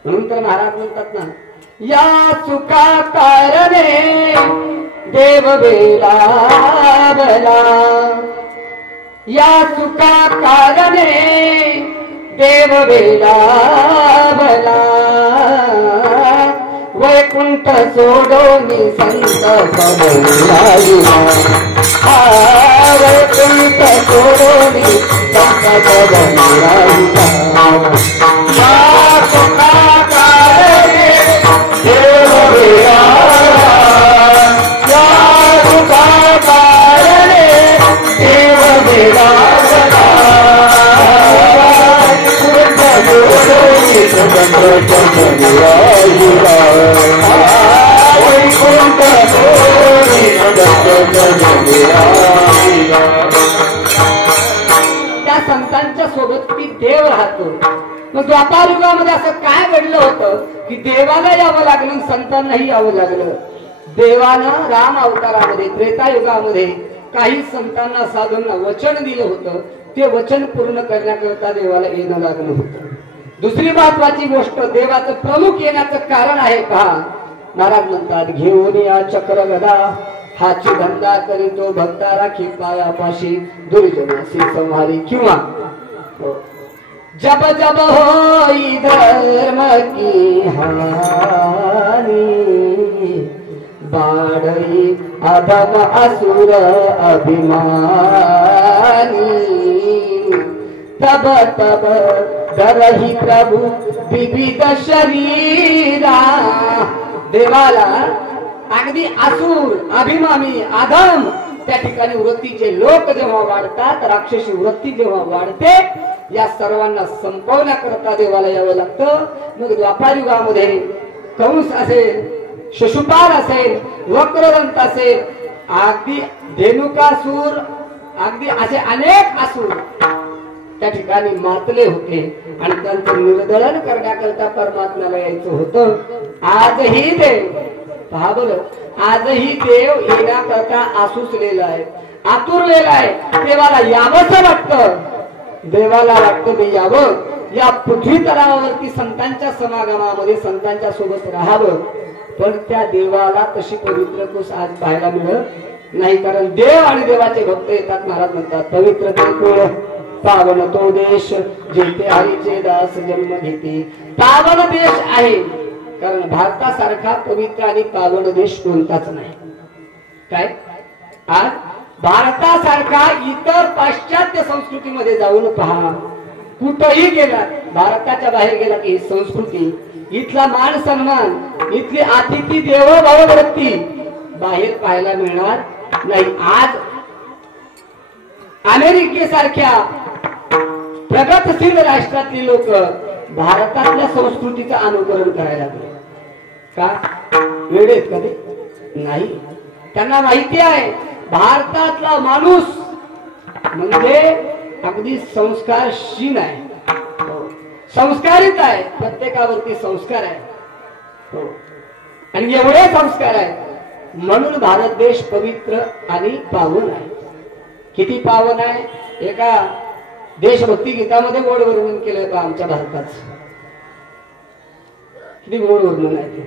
म्हणून तर महाराज म्हणतात ना या चुका कारणे देव बेला बला या चुका कारणे देव वेला भला वैकुंठ सोडोनी संत सबला वैकुंठ सोडोनी संत सबला देव वेला देव वेला त्या संतांच्या सोबत ती देव राहतो. मग द्वापार युगामध्ये असं काय घडलं होतं की देवाला यावं लागलं, संतांनाही यावं लागलं. देवानं राम अवतारामध्ये त्रेतायुगामध्ये काही संतांना साधूंना वचन दिलं होतं, ते वचन पूर्ण करण्याकरता देवाला येणं लागलं होतं. दुसरी महत्वाची गोष्ट, देवाचं प्रमुख येण्याचं कारण आहे पहा. नाराज म्हणतात घेऊन या चक्र गदा हाची धंदा करीतो भक्ता राखी पायापाशी दुर्जनाशी संहारी. किंवा जब जब होई धर्म की हानी बाढ़ई अधम असुर अभिमानी तब तब धरही प्रभु विविध शरीरा. देवाला अगदी असुर अभिमानी अधम त्या ठिकाणी वृत्तीचे लोक जेव्हा वाढतात, राक्षसी वृत्ती जेव्हा वाढते, या सर्वांना संपवण्याकरता देवाला यावं लागतं. मग द्वापार युगामध्ये कंस असेल, शिशुपाल असेल, वक्रदंत असेल, अगदी धेनुकासूर, अगदी असे अनेक असुर त्या ठिकाणी मातले होते आणि त्यांचं निर्दलन करण्याकरता परमात्म्याला यायचं होतं. आजही देव पहा बरं, आजही देव येण्याकरता आसुसलेला आहे, आतुरलेला आहे. देवाला यावंच वाटतं, देवाला वाटतं मी यावं, या पृथ्वी तलावावरती संतांच्या समागमामध्ये संतांच्या सोबत राहावं. पण त्या देवाला तशी पवित्र कुस आज पाहायला मिळत नाही. कारण देव आणि देवाचे भक्त येतात. महाराज म्हणतात पवित्र ते कुळ पावन तो देश जेथे हरीचे दास जन्म घेते. पावन देश आहे, कारण भारतासारखा पवित्र आणि पावन देश कोणताच नाही. काय आज भारतासारखा इतर पाश्चात्य संस्कृतीमध्ये जाऊन पहा, कुठेही गेला, भारताच्या बाहेर गेला की संस्कृती, इथला मान सन्मान, इथली अतिथी देवो भव वृत्ती बाहेर पाहायला मिळणार नाही. आज अमेरिकेसारख्या प्रगतशील राष्ट्रातली लोक भारतातल्या संस्कृतीचं अनुकरण करायला लागले. का वेळेत कधी नाही. त्यांना माहिती आहे भारतातला माणूस म्हणजे अगदी संस्कारशील आहे, संस्कारित आहे, प्रत्येकावरती संस्कार आहे आणि एवढे संस्कार आहेत म्हणून भारत देश पवित्र आणि पावन आहे. किती पावन आहे. एका देशभक्ती गीतामध्ये गोड वर्णन केलंय का आमच्या भारताचं, किती गोड वर्णन आहे ते.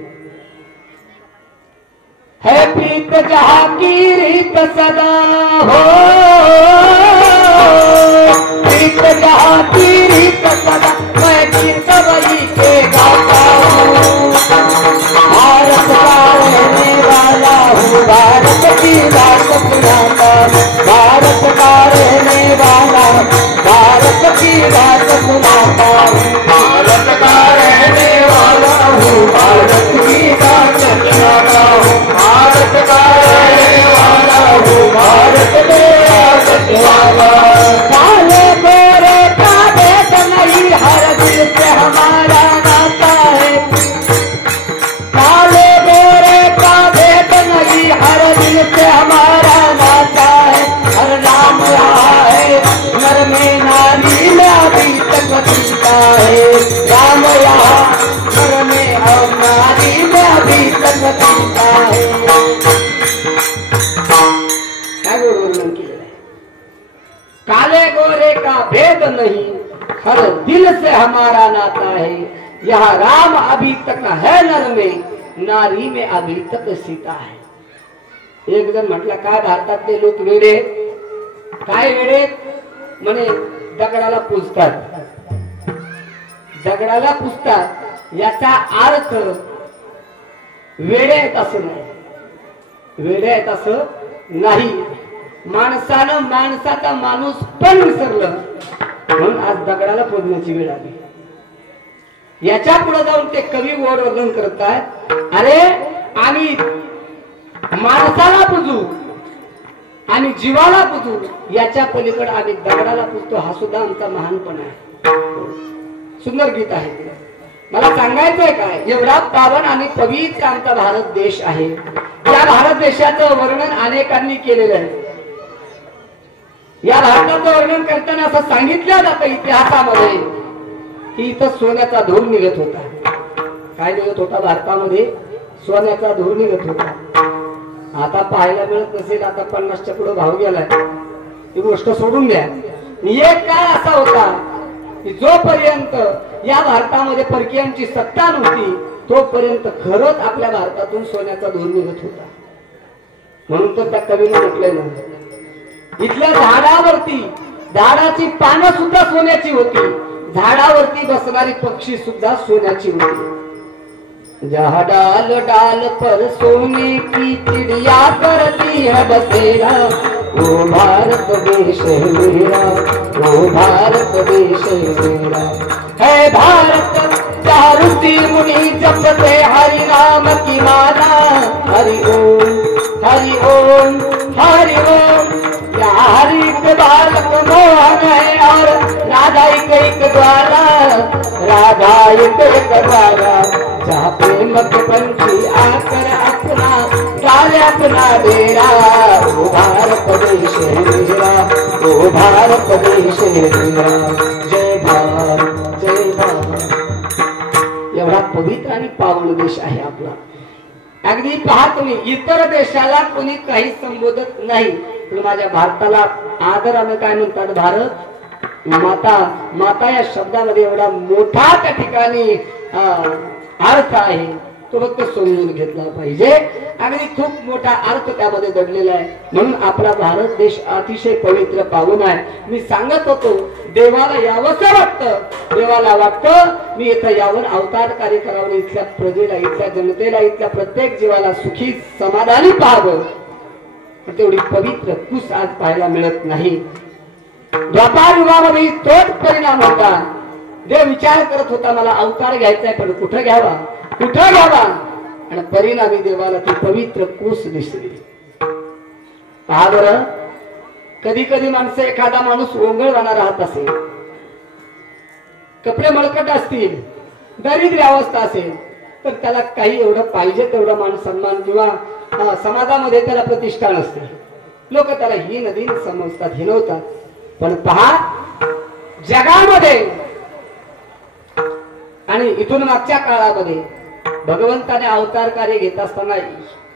है प्रीत जहा की रीत सदा हो, प्रीत जहा की रीत सदा मैं गीत वही के गाता हूँ. भारत का रहने वाला हूँ, भारत की बात सुनाता, भारत का रहने वाला, भारत की बात सुनाता हूँ. भारत का रहने वाला हूँ, भारत की बात सुनाता हूँ. भारत का रहने वाला हूँ, भारत में आसत वाला. काले गोरे का भेद नहीं, हर दिल से हमारा नाता है. काले गोरे का भेद नहीं, हर दिल से हमारा नाता है. हर नाम रहा है नर में नारी में अभी तक जीता है. राम यहाँ नर में और नारी में अभी तक जीता है. काय वर्णन केलेलं आहे. काले गोरे का भेद नहीं, हर दिल से हमारा नाता है. यहाँ राम अभी तक है नर में, नारी में अभी तक सीता है. एक जण म्हटलं काय भारतातले लोक वेडे, काय वेडे म्हणे दगडाला पूजतात. दगडाला पुजतात याचा अर्थ वेडे आहेत असं नाही, वेडे आहेत असं नाही. माणसानं माणसाचा माणूस पण विसरलं म्हणून आज दगडाला पूजण्याची वेळ आली. याच्या पुढे जाऊन ते कवी वर वर्णन करतात, अरे आम्ही माणसाला पूजू आणि जीवाला पूजू, याच्या पलीकडे आम्ही दगडाला पूजतो. हा सुद्धा आमचा महानपण आहे. सुंदर गीत आहे. मला सांगायचंय काय, एवढा पावन आणि पवित्र आमचा भारत देश आहे. या भारत देशाचं वर्णन अनेकांनी केलेलं आहे. या भारताचं वर्णन करताना असं सांगितलं जातं इतिहासामध्ये की इथं सोन्याचा धूर निघत होता. काय निघत होता? भारतामध्ये सोन्याचा धूर निघत होता. आता पाहायला मिळत नसेल, आता 50च्या पुढे भाव गेलाय. ही गोष्ट सोडून द्या. एक काळ असा होता की जोपर्यंत या भारतामध्ये परकीयांची सत्ता नव्हती तोपर्यंत खरंच आपल्या भारतातून सोन्याचा धूर निघत होता. म्हणून तर त्या कवीने म्हटलेलं, इथल्या झाडावरती झाडाची पानं सुद्धा सोन्याची होती, झाडावरती बसणारी पक्षी सुद्धा सोन्याची होती. जहाँ डाल डाल पर सोने की चिड़िया करती है बसेरा, वो भारत देश है मेरा, वो भारत देश है मेरा. है भारत जहाँ ऋषि मुनि जपते हरि नाम की माला, हरि ओम हरि ओम हरि ओम. यहाँ हरि के बालक मोहन है और राधा एक द्वारा, राधा एक द्वारा. जहाँ प्रेम के पंछी आकर अपना डाले अपना डेरा, वो भारत देश है मेरा, वो भारत देश है मेरा. जय भारत जय भारत. एवढा पवित्र आणि पावन देश आहे आपला. अगदी पहा तुम्ही, इतर देशाला कोणी काही संबोधत नाही, पण माझ्या भारताला आदरानं काय म्हणतात? भारत माता. माता या शब्दामध्ये एवढा मोठा त्या ठिकाणी अर्थ आहे, तो फक्त समजून घेतला पाहिजे. अगदी खूप मोठा अर्थ त्यामध्ये दडलेला आहे. म्हणून आपला भारत देश अतिशय पवित्र पावन आहे. मी सांगत होतो, देवाला यावंसं वाटतं, देवाला वाटतं मी इथं यावर अवतार कार्य करावं, इथल्या प्रजेला, इथल्या जनतेला, इथल्या प्रत्येक जीवाला सुखी समाधानी पाहावं. तेवढी पवित्र कुस आज पाहायला मिळत नाही. व्यापार युगामध्ये तोच परिणाम होता. देव विचार करत होता मला अवतार घ्यायचा आहे, पण कुठं घ्यावा कुठं घ्यावा, आणि परिणामी देवाला ती पवित्र कुस दिसली. पहा बरं, कधी कधी माणसं, एखादा माणूस ओंगळवाना राहत असेल, कपडे मळकट असतील, दरिद्री अवस्था असेल, तर त्याला काही एवढं पाहिजे तेवढं मान सन्मान किंवा समाजामध्ये त्याला प्रतिष्ठा नसते. लोक त्याला हीन दिन समजतात, हिनवतात. पण पहा, जगामध्ये आणि इथून मागच्या काळामध्ये भगवंताने अवतार कार्य घेत असताना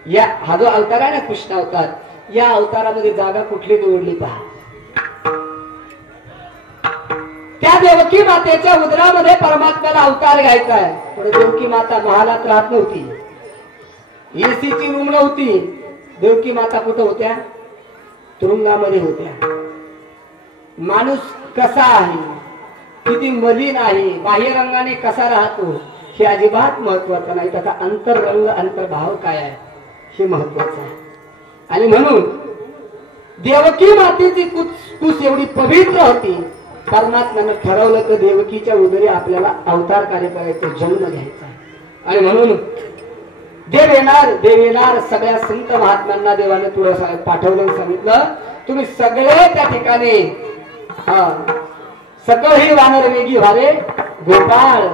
या हा जो अवतार आहे ना, कृष्ण अवतार, या अवतारामध्ये जागा कुठली निवडली पहा. त्या देवकी मातेच्या उदरामध्ये परमात्म्याला अवतार घ्यायचा आहे. पण देवकी माता महालात राहत नव्हती, एसीची रूम नव्हती. देवकी माता कुठं होत्या? तुरुंगामध्ये होत्या. माणूस कसा आहे, किती मलिन आहे, बाह्य रंगाने कसा राहतो हे अजिबात महत्वाचं नाही, त्याचा अंतररंग अंतर्भाव काय आहे हे महत्वाचं आहे. आणि म्हणून देवकी मातेची कुस एवढी पवित्र होती, परमात्म्यानं ठरवलं की देवकीच्या उदरी आपल्याला अवतार कार्य करायचं, जन्म घ्यायचा. आणि म्हणून देव येणार. सगळ्या संत महात्म्यांना देवाने पुढे पाठवलं, सांगितलं तुम्ही सगळे त्या ठिकाणी सकळही वानर वेगी व्हारे गोपाळ.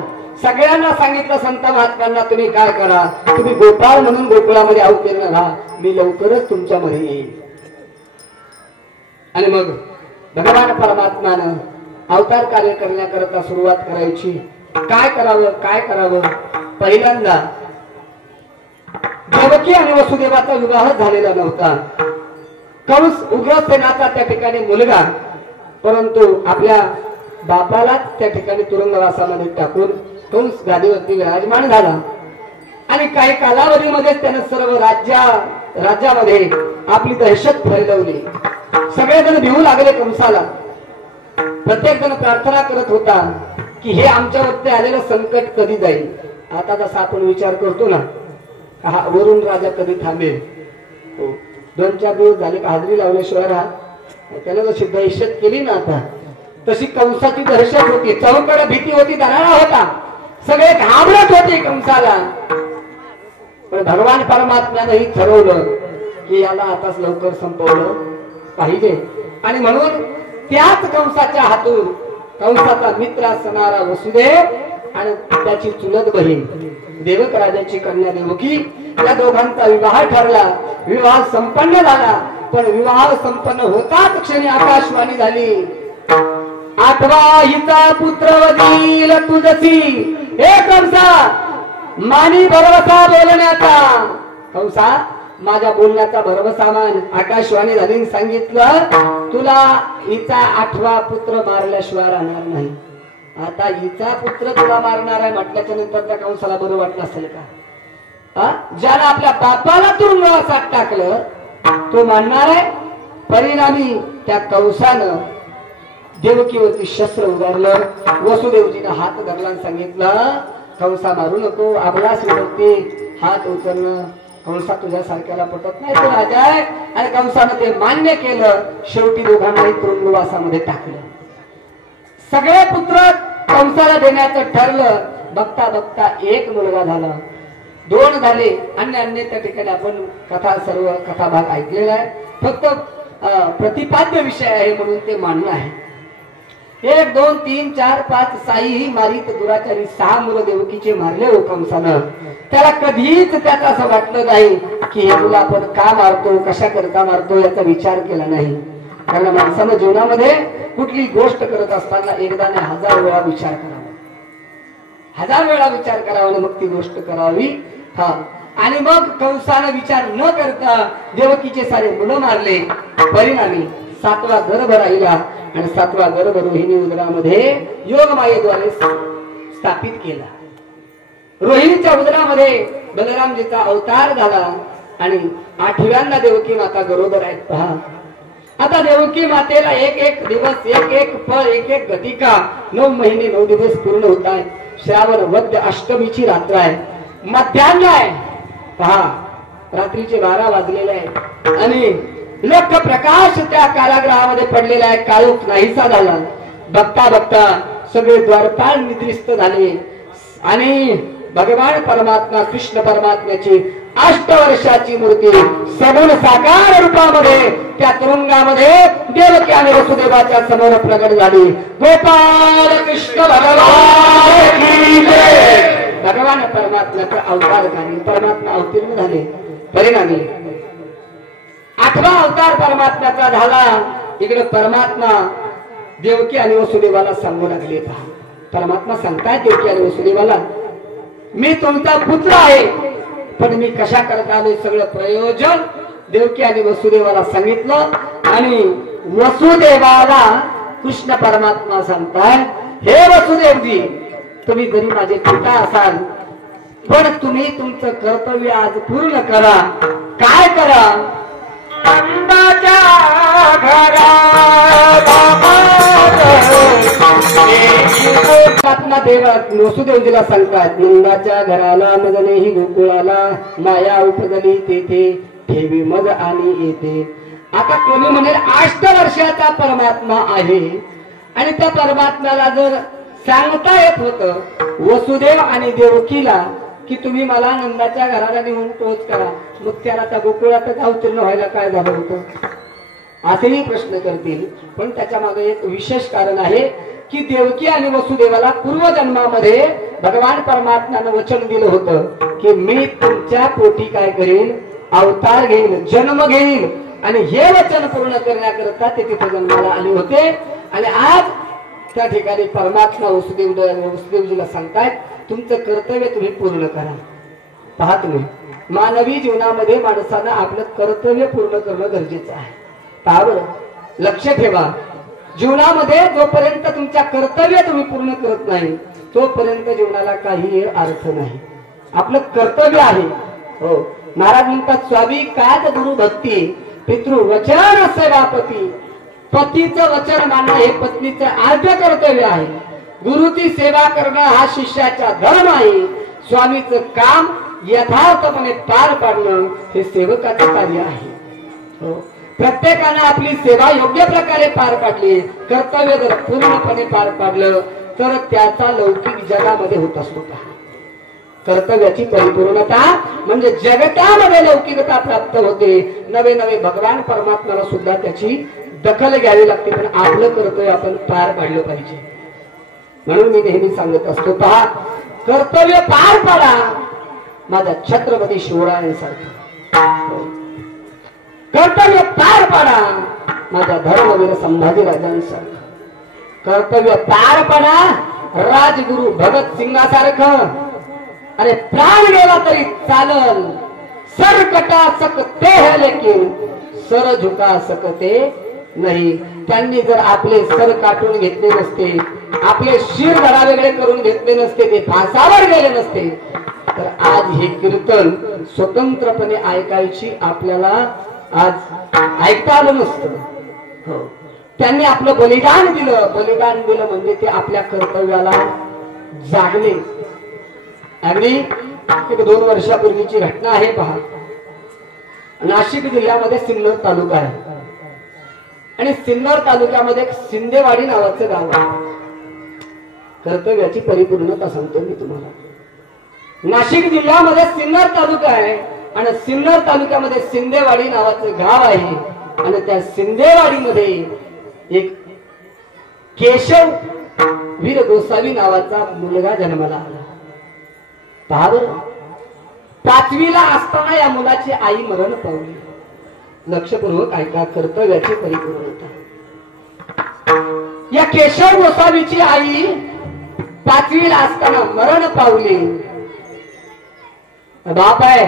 सगळ्यांना सांगितलं संत महात्म्यांना, तुम्ही काय करा, तुम्ही गोपाळ म्हणून गोकुळामध्ये अवतीर्ण राहा, मी लवकरच तुमच्यामध्ये येईल. आणि मग भगवान परमात्म्यानं अवतार कार्य करण्याकरता सुरुवात करायची. काय करावं? पहिल्यांदा देवकी आणि वसुदेवाचा विवाह झालेला नव्हता. कंस उग्रसेनाचा त्या ठिकाणी मुलगा, परंतु आपल्या बापालाच त्या ठिकाणी तुरुंगवासामध्ये टाकून कंस गादीवरती विराजमान झाला. आणि काही कालावधीमध्ये त्यानं सर्व राज्यामध्ये आपली दहशत फैलवली. सगळेजण भिवू लागले कंसाला. प्रत्येक जण प्रार्थना करत होता की हे आमच्यावरती आलेलं संकट कधी जाईल. आता जसा आपण विचार करतो ना, हा वरुण राजा कधी थांबेल. 2-4 दिवस झाले का हाजरी लावल्याशिवाय राहत. त्याला जशी दहशत केली ना आता, तशी कंसाची दहशत होती. चौकडे भीती होती, दरारा होता, सगळे घाबरत होते कंसाला. पण भगवान परमात्म्यानेही ठरवलं की याला आताच लवकर संपवलं पाहिजे. आणि म्हणून त्याच कंसाच्या हातून कंसाचा मित्र असणारा वसुदेव आणि त्याची चुलत बहीण देवक राजाची कन्या देवकी, या दोघांचा विवाह ठरला. विवाह संपन्न झाला. पण विवाह संपन्न होताच क्षणी आकाशवाणी झाली, 8वा हिचा पुत्र वदील तुझसी. हे कंसा, मानी भरवसा बोलण्याचा. कंसा, माझ्या बोलण्याचा भरवसा मान. आकाशवाणी झाली, सांगितलं तुला हिचा 8वा पुत्र मारल्याशिवाय राहणार नाही. आता हिचा पुत्र तुला मारणार आहे म्हटल्याच्या नंतर त्या कंसाला बरं वाटलं असेल का? ज्याला आपल्या बापाला तुरुंगवासात टाकलं तो मानणार आहे. परिणामी त्या कंसानं देवकीवरती शस्त्र उगारलं. वसुदेवजीने हात धरला आणि सांगितलं, कंसा मारू नको, आपलाच वरती हात उचलणं कंसा तुझ्यासारख्याला पटत नाही, तो राजा आहे. आणि कंसानं ते मान्य केलं. शेवटी दोघांनाही तुरुंगवासामध्ये टाकलं. सगळे पुत्र कंसाला देण्याचं ठरलं. बघता बघता एक मुलगा झाला, 2 झाले. अन्य त्या ठिकाणी आपण सर्व कथा भाग ऐकलेला आहे. फक्त प्रतिपाद्य विषय आहे म्हणून ते मांडलं आहे. 1 2 3 4 5 6 मारित दुराचारी 6 मुलं देवकीचे मारले हो कंसानं. त्याला कधीच त्याचं असं वाटलं नाही की हे मुलं आपण का मारतो, कशा करता मारतो, याचा विचार केला नाही. कारण माणसानं जीवनामध्ये कुठली गोष्ट करत असताना एकदा नाही 1000 वेळा विचार करावा. 1000 वेळा विचार करावा आणि मग ती गोष्ट करावी. आणि मग कंसानं विचार न करता देवकीचे सारे मुलं मारले. परिणामी 7वा गर्भ राहिला आणि 7वा गर्भ रोहिणी उदरामध्ये योगमायेद्वारे स्थापित केला. रोहिणीच्या उदरामध्ये बलरामजीचा अवतार झाला आणि 8व्यांदा देवकी माता गरोदर आहेत. पहा, आता देवकी मातेला एक दिवस, एक पल, एक गतिका, 9 महिने 9 दिवस पूर्ण होत आहे. श्रावण वद्य अष्टमीची रात्र आहे, मध्यान्ह आहे. पहा, रात्रीचे 12 वाजलेले आहे आणि लख प्रकाश त्या कारागृहामध्ये पडलेला आहे. काळोख नाहीसा झाला. बघता बघता सगळे द्वारपाल निद्रिस्त झाले आणि भगवान परमात्मा कृष्ण परमात्म्याची 8 वर्षाची मूर्ती सगुण साकार रूपामध्ये त्या तुरुंगामध्ये देवकी आणि वसुदेवाच्या समोर प्रगट झाली. गोपाल कृष्ण भगवान की जय. भगवान परमात्म्याचा अवतार झाले, परमात्मा अवतीर्ण झाले. परिणामी 8वा अवतार परमात्म्याचा झाला. इकडे परमात्मा देवकी आणि वसुदेवाला सांगू लागले. परमात्मा सांगताय देवकी आणि वसुदेवाला, मी तुमचा पुत्र आहे, पण मी कशा करता आलोय सगळं प्रयोजन देवकी आणि वसुदेवाला सांगितलं. आणि वसुदेवाला कृष्ण परमात्मा सांगताय, हे वसुदेवजी, तुम्ही जरी माझे पिता असाल पण तुम्ही तुमचं कर्तव्य आज पूर्ण करा. काय करा? वसुदेवजीला सांगतात, नंदाच्या घराला मजनेही गोकुळाला, माया उपजली तेथे ठेवी मज आणि येते. आता कोणी म्हणेल 8 वर्षाचा परमात्मा आहे आणि त्या परमात्म्याला जर सांगता येत होत वसुदेव आणि देवकीला की तुम्ही मला नंदाच्या घराला नेऊन टोच करा, मग त्याला त्या गोकुळातच अवतीर्ण व्हायला काय झालं होतं, असेही प्रश्न करतील. पण त्याच्या मागे एक विशेष कारण आहे की देवकी आणि वसुदेवाला पूर्वजन्मामध्ये भगवान परमात्म्यानं वचन दिलं होतं की मी तुमच्या पोटी काय करेल, अवतार घेईल, जन्म घेईल. आणि हे वचन पूर्ण करण्याकरता ते तिथे जन्माला आले होते. आणि आज त्या ठिकाणी परमात्मा वसुदेवजीला सांगतायत, तुमचं कर्तव्य तुम्ही पूर्ण करा. पहा, तुम्ही मानवी जीवनामध्ये माणसानं आपलं कर्तव्य पूर्ण करणं गरजेचं आहे. पहा बरं, लक्ष ठेवा, जीवनामध्ये जोपर्यंत तुमच्या कर्तव्य तुम्ही पूर्ण करत नाही तोपर्यंत जीवनाला काही अर्थ नाही. आपलं कर्तव्य आहे. हो, महाराज म्हणतात, स्वामी कात गुरु भक्ती पितृ वचन सेवापती. पतीचं वचन मानणं हे पत्नीचं आद्य कर्तव्य आहे. गुरुची सेवा करणं हा शिष्याचा धर्म आहे. स्वामीचं काम यथार्थपणे पार पाडणं हे सेवकाचे कार्य आहे. हो, प्रत्येकाने आपली सेवा योग्य प्रकारे पार पाडली, कर्तव्य जर पूर्णपणे पार पाडलं तर त्याचा लौकिक जगामध्ये होत असतो. कर्तव्याची परिपूर्णता म्हणजे जगतामध्ये लौकिकता प्राप्त होते. नवे नवे भगवान परमात्म्याला सुद्धा त्याची दखल घ्यावी लागते. पण आपलं कर्तव्य आपण पार पाडलं पाहिजे. म्हणून मी नेहमी सांगत असतो, पहा, कर्तव्य पार पाडा माझा छत्रपती शिवरायांसारखं. कर्तव्य पार पाडा माझ्या धर्मवीर संभाजीराजांसारखं. कर्तव्य पार पाडा राजगुरु भगत सिंगासारखं. अरे प्राण गेला तरी चालल, सर कटा सकते है लेकिन सर झुका सकते नाही. त्यांनी जर आपले सर काटून घेतले नसते, आपले शिर धडावेगळे करून घेतले नसते, ते फासावर गेले नसते, तर आज हे कीर्तन स्वतंत्रपणे ऐकायची आपल्याला आज ऐकता आलं नसतं. हो, त्यांनी आपलं बलिदान दिलं. बलिदान दिलं म्हणजे ते आपल्या कर्तव्याला जागले. अगदी 1-2 वर्षापूर्वीची घटना आहे. पहा, नाशिक जिल्ह्यामध्ये सिन्नर तालुका आहे आणि सिन्नर तालुक्यामध्ये एक शिंदेवाडी नावाचं गाव आहे. कर्तव्याची परिपूर्णता सांगतो मी तुम्हाला. नाशिक जिल्ह्यामध्ये सिन्नर तालुका आहे आणि सिन्नर तालुक्यामध्ये शिंदेवाडी नावाचं गाव आहे आणि त्या शिंदेवाडीमध्ये एक केशव वीर गोसावी नावाचा मुलगा जन्माला आला. पहा बरं, 5वीला असताना या मुलाची आई मरण पावली. लक्षपूर्वक ऐका, कर्तव्याची परिपूर्णता. या केशव गोसावीची आई 5वीला असताना मरण पावली. बाप आहे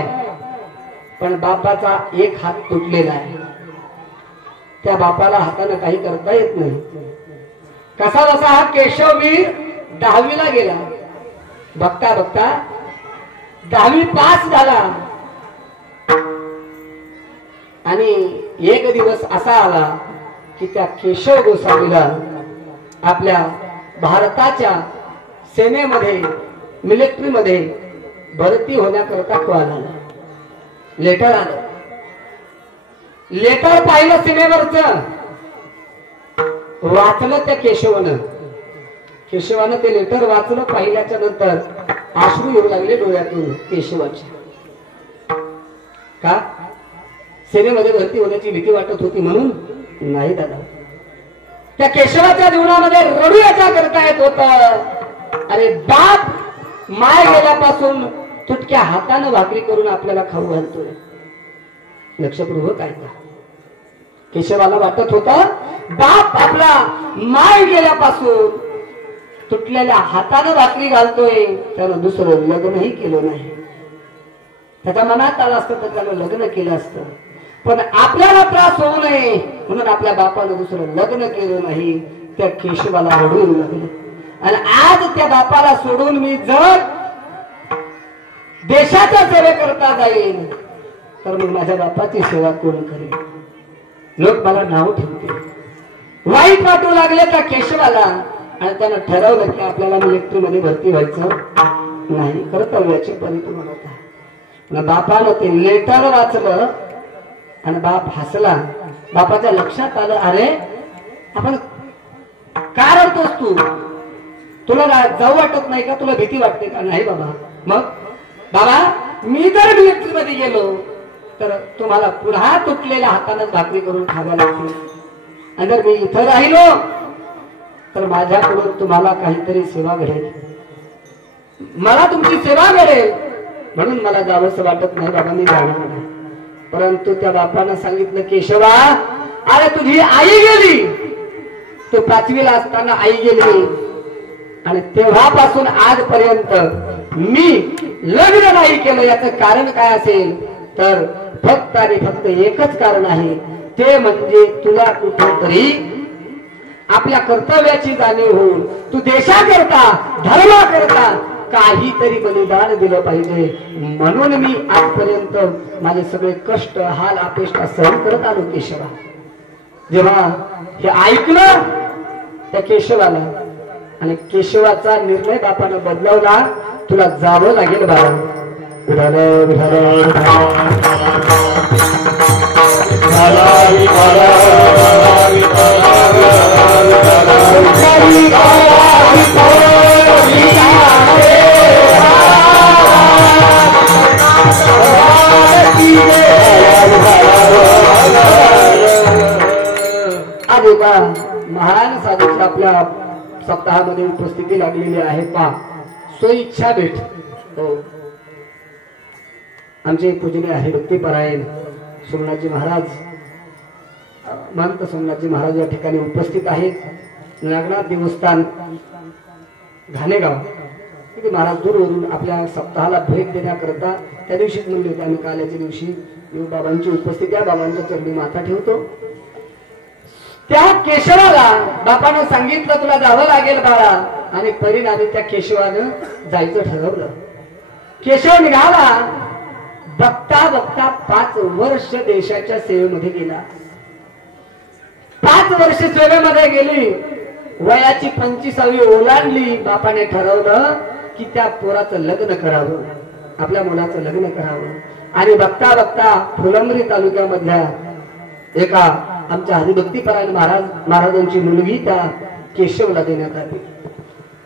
पण बापाचा एक हात तुटलेला आहे. त्या बापाला हाताने काही करता येत नाही. कसा बसा हा केशववीर 10वीला गेला. बघता बघता 10वी पास झाला आणि एक दिवस असा आला की त्या केशव गोसावीला आपल्या भारताच्या सेनेमध्ये, मिलिटरीमध्ये भरती होण्याकरता कॉल आला. लेटर आलं. लेटर पाहिलं सीमेवरचं, वाचलं त्या केशवानं. केशवानं ते लेटर वाचलं. पाहिल्याच्या नंतर अश्रू येऊ लागले डोळ्यातून केशवाच्या. का? सेनेमध्ये भरती होण्याची भीती वाटत होती म्हणून नाही दादा. त्या केशवाच्या जीवनामध्ये रडू याचा करता येत होत. अरे बाप माय गेल्यापासून तुटक्या हातानं भाकरी करून आपल्याला खाऊ घालतोय. लक्षपूर्वक ऐका. केशवाला वाटत होता बाप आपला माय गेल्यापासून तुटलेल्या हातानं भाकरी घालतोय, त्यानं दुसरं लग्नही केलं नाही. त्याच्या मनात आलं असतं तर त्यानं लग्न केलं असतं, पण आपल्याला त्रास होऊ नये म्हणून आपल्या बापानं दुसरं लग्न केलं नाही. त्या केशवाला रडून लागलं. आणि आज त्या बापाला सोडून मी जर देशाच्या सेवेकरता जाईल तर मग माझ्या बापाची सेवा कोण करेल? लोक मला नाव ठेवतील. वाईट वाटू लागले त्या केशवाला आणि त्यानं ठरवलं की आपल्याला मिलिटरीमध्ये भरती व्हायचं नाही. कर्तव्याची परिपूर्णता. बापानं ते लेटर वाचलं आणि बाप हसला. बापाच्या लक्षात आलं, अरे आपण का रडतोस तू? तुला जाऊ वाटत नाही का? तुला भीती वाटते का? नाही बाबा. मग बाबा मी जर मिलिटरीमध्ये गेलो तर तुम्हाला पुन्हा तुटलेल्या हातानं भाकरी करून खाव्या लागतील. आणि जर मी इथं राहिलो तर माझ्याकडून तुम्हाला काहीतरी सेवा घडेल, मला तुमची सेवा घडेल, म्हणून मला जावंसं वाटत नाही बाबा, मी जाणार नाही. परंतु त्या बापानं सांगितलं, केशवा अरे तुझी आई गेली, तू 5वीला असताना आई गेली आणि तेव्हापासून आजपर्यंत मी लग्न नाही केलं. याचं कारण काय असेल तर फक्त आणि फक्त एकच कारण आहे, ते म्हणजे तुला कुठेतरी आपल्या कर्तव्याची जाणीव होऊन तू देशाकरता, धर्माकरता काहीतरी बलिदान दिलं पाहिजे. म्हणून मी आजपर्यंत माझे सगळे कष्ट, हाल, अपेष्टा सहन करत आलो. केशवा जेव्हा हे ऐकलं त्या केशवाला आणि केशवाचा निर्णय बापानं बदलवला. तुला जावं लागेल बाळा. आज एका महान साधूची आपल्या सप्ताहामध्ये उपस्थिती लागलेली आहे. पा स्वइच्छा भेट. हो, आमचे पूजनीय हरिभक्तीपरायण सोमनाथजी महाराज, महंत सोमनाथजी महाराज या ठिकाणी उपस्थित आहेत. नागनाथ देवस्थान घाणेगाव तिथे महाराज दूरवरून आपल्या सप्ताहाला भेट देण्याकरता त्या दिवशीच म्हणले होते. आम्ही काल्याच्या दिवशी बाबांची उपस्थिती आहे, बाबांच्या चरणी माथा ठेवतो. त्या केशवाला बापानं सांगितलं तुला जावं लागेल बाळा. आणि परिणामी त्या केशवानं जायचं ठरवलं. केशव निघाला. बघता बघता 5 वर्ष देशाच्या सेवेमध्ये गेला. 5 वर्ष सेवेमध्ये गेली. वयाची 25वी ओलांडली. बापाने ठरवलं की त्या पोराचं लग्न करावं, आपल्या मुलाचं लग्न करावं. आणि बघता बघता फुलंब्री तालुक्यामधल्या एका आमच्या हरिभक्तीपरायण महाराजांची मुलगी त्या केशवला देण्यात आली.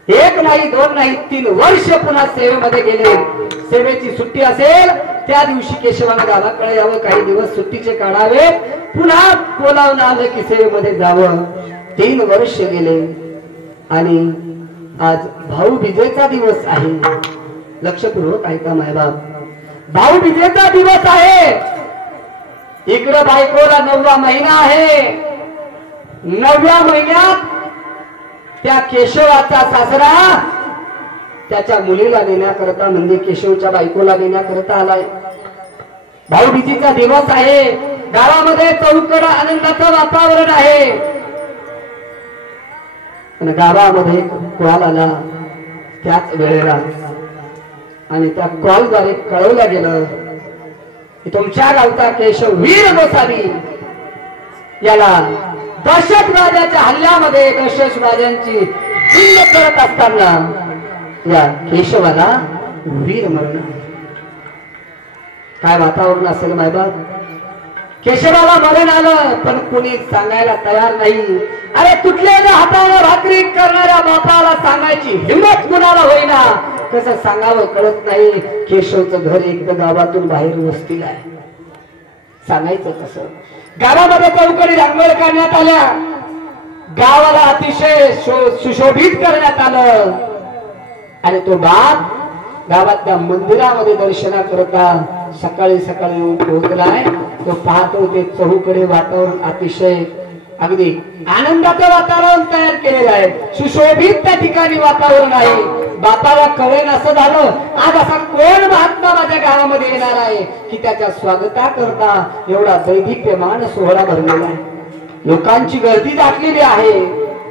1 नाही 2 नाही 3 वर्ष पुन्हा सेवेमध्ये गेले. सेवेची सुट्टी असेल त्या दिवशी केशवाला गावाकडे यावं, काही दिवस सुट्टीचे काढावे, पुन्हा बोलावून आलं की सेवेमध्ये जावं. 3 वर्ष गेले. आणि आज भाऊबीजेचा दिवस आहे. लक्षपूर्वक ऐका मायबाप, भाऊबीजेचा दिवस आहे. इकडं बायकोला 9वा महिना आहे. 9व्या महिन्यात त्या केशवाचा सासरा त्याच्या मुलीला नेण्याकरता, म्हणजे केशवच्या बायकोला नेण्याकरता आलाय. भाऊबीजेचा दिवस आहे. गावामध्ये चौकड आनंदाचं वातावरण आहे. आणि गावामध्ये कॉल आला त्याच वेळेला. आणि त्या कॉलद्वारे कळवलं गेलं की तुमच्या गावचा केशव वीर गोसावी याला दहशतवाद्याच्या हल्ल्यामध्ये दहशतवाद्यांची हिंद करत असताना या केशवाला वीर मरण. काय वातावरण असेल मायबाप. केशवाला मरण आलं पण कोणी सांगायला तयार नाही. अरे तुटलेल्या हातावर भाकरी करणाऱ्या बापाला सांगायची हिंमत कुणाला होईना. कसं सांगावं कळत नाही. केशवचं घर एकदा गावातून बाहेर वस्तीला आहे. सांगायचं कसं. गावामध्ये चौकडी रांगोळ करण्यात आल्या. गावाला अतिशय सुशोभित करण्यात आलं. आणि तो बाप गावातल्या मंदिरामध्ये दर्शनाकरता सकाळी सकाळी पोहोचलाय. तो पाहतो ते चहूकडे वातावरण अतिशय अगदी आनंदाचं वातावरण तयार केलेलं आहे. सुशोभित त्या ठिकाणी वातावरण आहे. बापाला कळेल असं झालं आज असा कोण महात्मा माझ्या गावामध्ये येणार आहे की त्याच्या स्वागताकरता एवढा दैदिप्यमान सोहळा भरलेला आहे. लोकांची गर्दी दाटलेली आहे.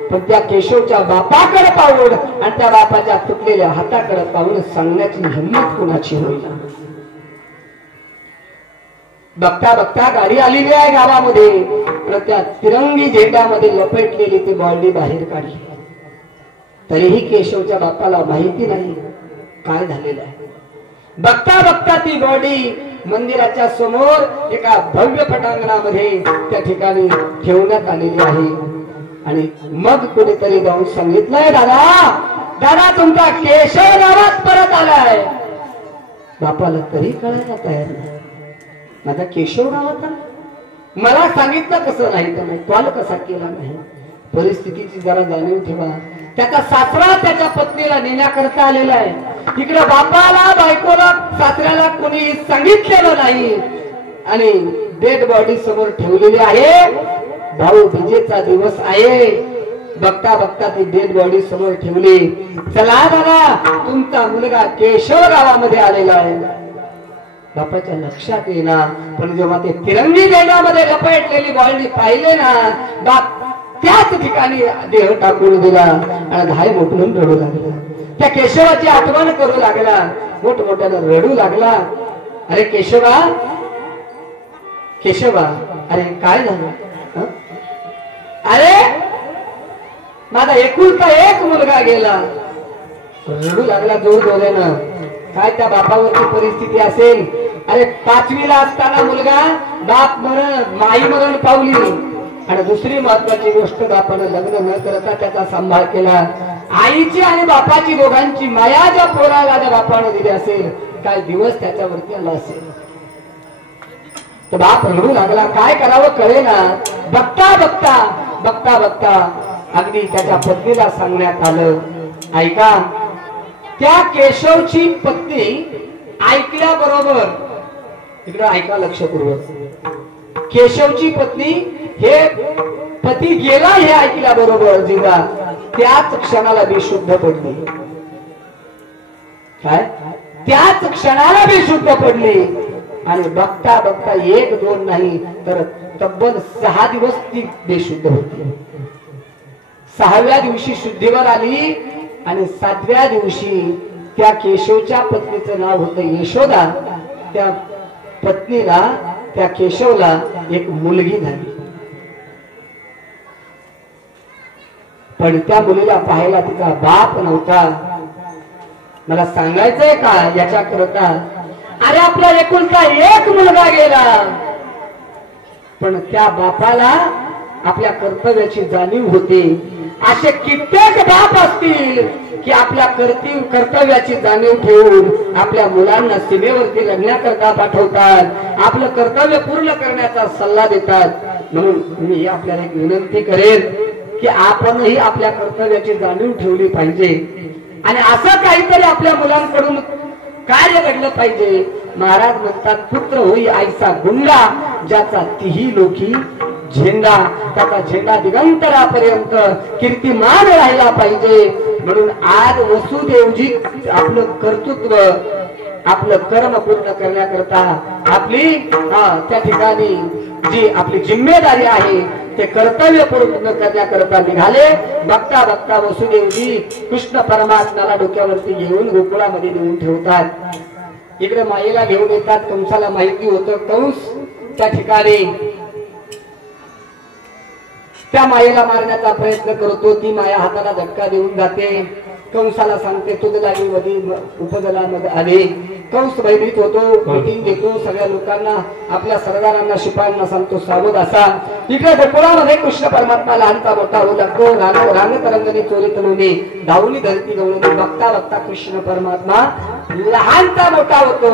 पण त्या केशवच्या बापाकडे पाहून आणि त्या बापाच्या तुटलेल्या हाताकडे पाहून सांगण्याची हिंमत कुणाची होईना. बघता बघता गाडी आलेली आहे गावामध्ये. त्या तिरंगी झेंड्यामध्ये लपेटलेली ती बॉडी बाहेर काढली. तरीही केशवच्या बापाला माहिती नाही काय झालेलं आहे. बघता बघता ती बॉडी मंदिराच्या समोर एका भव्य पटांगणामध्ये त्या ठिकाणी ठेवण्यात आलेली आहे. आणि मग कोणीतरी जाऊन सांगितलंय दादा दादा तुमचा केशव गावात परत आलाय. बापाला तरी कळायला तयार नाही. माझा केशव गावात मला सांगितलं कसं नाही तर नाही, कॉल कसा केला नाही. परिस्थितीची जरा जाणीव ठेवा. त्याचा सासरा त्याच्या पत्नीला नेण्याकरता आलेला आहे. इकडे बापाला बायकोला सासऱ्याला कोणी सांगितलेलं नाही. आणि डेड बॉडी समोर ठेवलेली आहे. भाऊबीजेचा दिवस आहे. बघता बघता ती डेड बॉडी समोर ठेवली. चला दादा तुमचा मुलगा केशव गावामध्ये आलेला आहे. बापाच्या लक्षात येईना. पण जेव्हा ते तिरंगी झेंड्यामध्ये लपेटलेली बॉडी पाहिले ना बाप त्याच ठिकाणी देह टाकून दिला आणि धाय मोकळून रडू लागला. त्या केशवाची आठवण करू लागला. मोठमोठ्यानं रडू लागला. अरे केशवा केशवा अरे काय झालं. अरे माझा एकुलता एक मुलगा गेला. रडू लागला जोर जोरानं. काय त्या बापावरची परिस्थिती असेल. अरे 5वीला असताना मुलगा बाप मरण माई मरण पावली. आणि दुसरी महत्वाची गोष्ट, बापानं लग्न न करता त्याचा सांभाळ केला. आईची आणि बापाची दोघांची माया ज्या पोराला ज्या बापानं दिली असेल, काय दिवस त्याच्यावरती आला असेल. तर बाप रडू लागला. काय करावं कळेना. बघता बघता बघता बघता अगदी त्याच्या पत्नीला सांगण्यात आलं, ऐका, त्या केशवची पत्नी ऐकल्याबरोबर, इकडे ऐका लक्षपूर्वक, केशवची पत्नी हे पती गेला हे ऐकल्याबरोबर जिजा त्याच क्षणाला बेशुद्ध पडली. काय? त्याच क्षणाला बेशुद्ध पडली. आणि बघता बघता 1-2 नाही तर तब्बल 6 दिवस ती बेशुद्ध होती. 6व्या दिवशी शुद्धीवर आली आणि 7व्या दिवशी त्या केशवच्या पत्नीचं नाव होतं यशोदा. त्या पत्नीला, त्या केशवला एक मुलगी झाली. पण त्या मुलीला पाहायला तिचा बाप नव्हता. मला सांगायचंय का याच्याकरता, अरे आपला एकुलता एक मुलगा गेला, पण त्या बापाला आपल्या कर्तव्याची जाणीव होती. असे कित्येक बाप असतील की आपल्या कर्तव्याची जाणीव ठेवून आपल्या मुलांना सीमेवरती लढण्याकरता पाठवतात, आपलं कर्तव्य पूर्ण करण्याचा सल्ला देतात. म्हणून मी आपल्याला एक विनंती करेन की आपणही आपल्या कर्तव्याची जाणीव ठेवली पाहिजे आणि असं काहीतरी आपल्या मुलांकडून कार्य घडलं पाहिजे. महाराज म्हणतात, पुत्र होई आईचा गुंडा, ज्याचा तिही लोकी झेंडा, त्याचा झेंडा दिगंतरापर्यंत कीर्तिमान राहिला पाहिजे. म्हणून आज वसुदेवजी आपलं कर्तृत्व, आपलं कर्म पूर्ण करण्याकरता आपली त्या ठिकाणी जी आपली जिम्मेदारी आहे ते कर्तव्य पूर्ण करण्याकरता निघाले. बघता बघता वसुदेवजी कृष्ण परमात्म्याला डोक्यावरती घेऊन गोकुळामध्ये नेऊन ठेवतात. इकडे मायेला घेऊन येतात. कंसाला माहिती होतं कंस त्या ठिकाणी त्या मायेला मारण्याचा प्रयत्न करतो. ती माया हाताला धक्का देऊन जाते. कंसाला सांगते तुझ लागी वधी उपदलामध्ये आले. कंस भयभीत होतो, मीटिंग घेतो, सगळ्या लोकांना आपल्या सरदारांना शिपायांना सांगतो सावध असा. इकडे गोकुळामध्ये कृष्ण परमात्मा लहानचा मोठा होऊ लागतो. रांग तरंगणी चोरी तनुनी धावणी धरती गवळणी. बघता बघता कृष्ण परमात्मा लहानचा मोठा होतो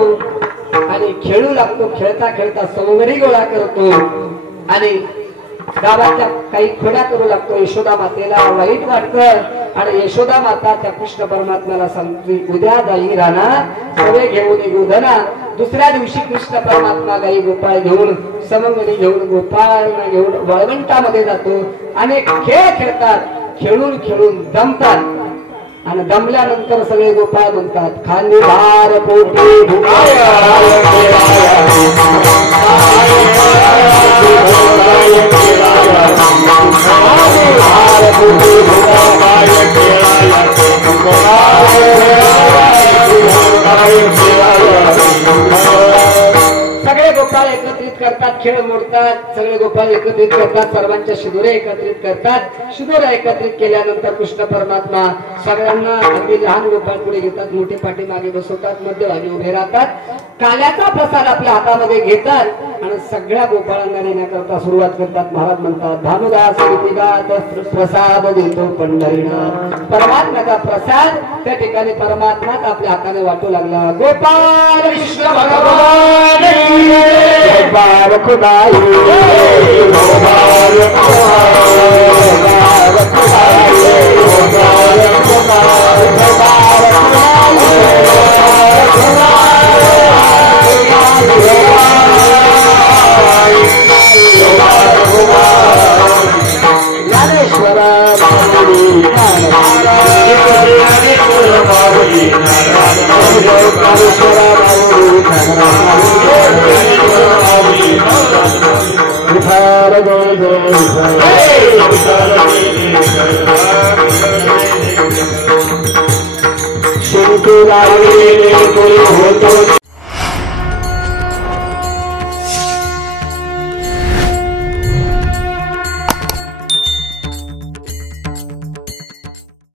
आणि खेळू लागतो. खेळता खेळता सवंगडी गोळा करतो आणि गावाच्या काही खोड्या करू लागतो. यशोदा मातेला वाईट वाटतं आणि यशोदा माता त्या कृष्ण परमात्म्याला सांगते उद्या जाई राणा सगळे घेऊन गोधना. दुसऱ्या दिवशी कृष्ण परमात्मा गाई गोपाळ घेऊन समंगडी घेऊन गोपाळ घेऊन वाळवंटामध्ये जातो. अनेक खेळ खेळतात. खेळून खेळून दमतात आणि दमल्यानंतर सगळे गोपाळ म्हणतात खाली भार पोटी सगळे गोपाळ एकत्रित करतात, खेळ मोडतात. सगळे गोपाळ एकत्रित करतात, सर्वांच्या शिदोरे एकत्रित करतात. शिदोरे एकत्रित केल्यानंतर कृष्ण परमात्मा सगळ्यांना अगदी लहान गोपाळ पुढे घेतात, मोठे पाठी मागे बसवतात, मध्यभागी उभे राहतात. काल्याचा प्रसाद आपल्या हातामध्ये घेतात आणि सगळ्या गोपाळांना देण्याकरता सुरुवात करतात. महाराज म्हणतात भानुदास प्रसाद देतो पंढरीनाथ. परमात्म्याचा प्रसाद त्या ठिकाणी परमात्माच आपल्या हाताने वाटू लागला. गोपाळ कृष्ण भगवान गोपाळ खुदाई गोपाळ Shri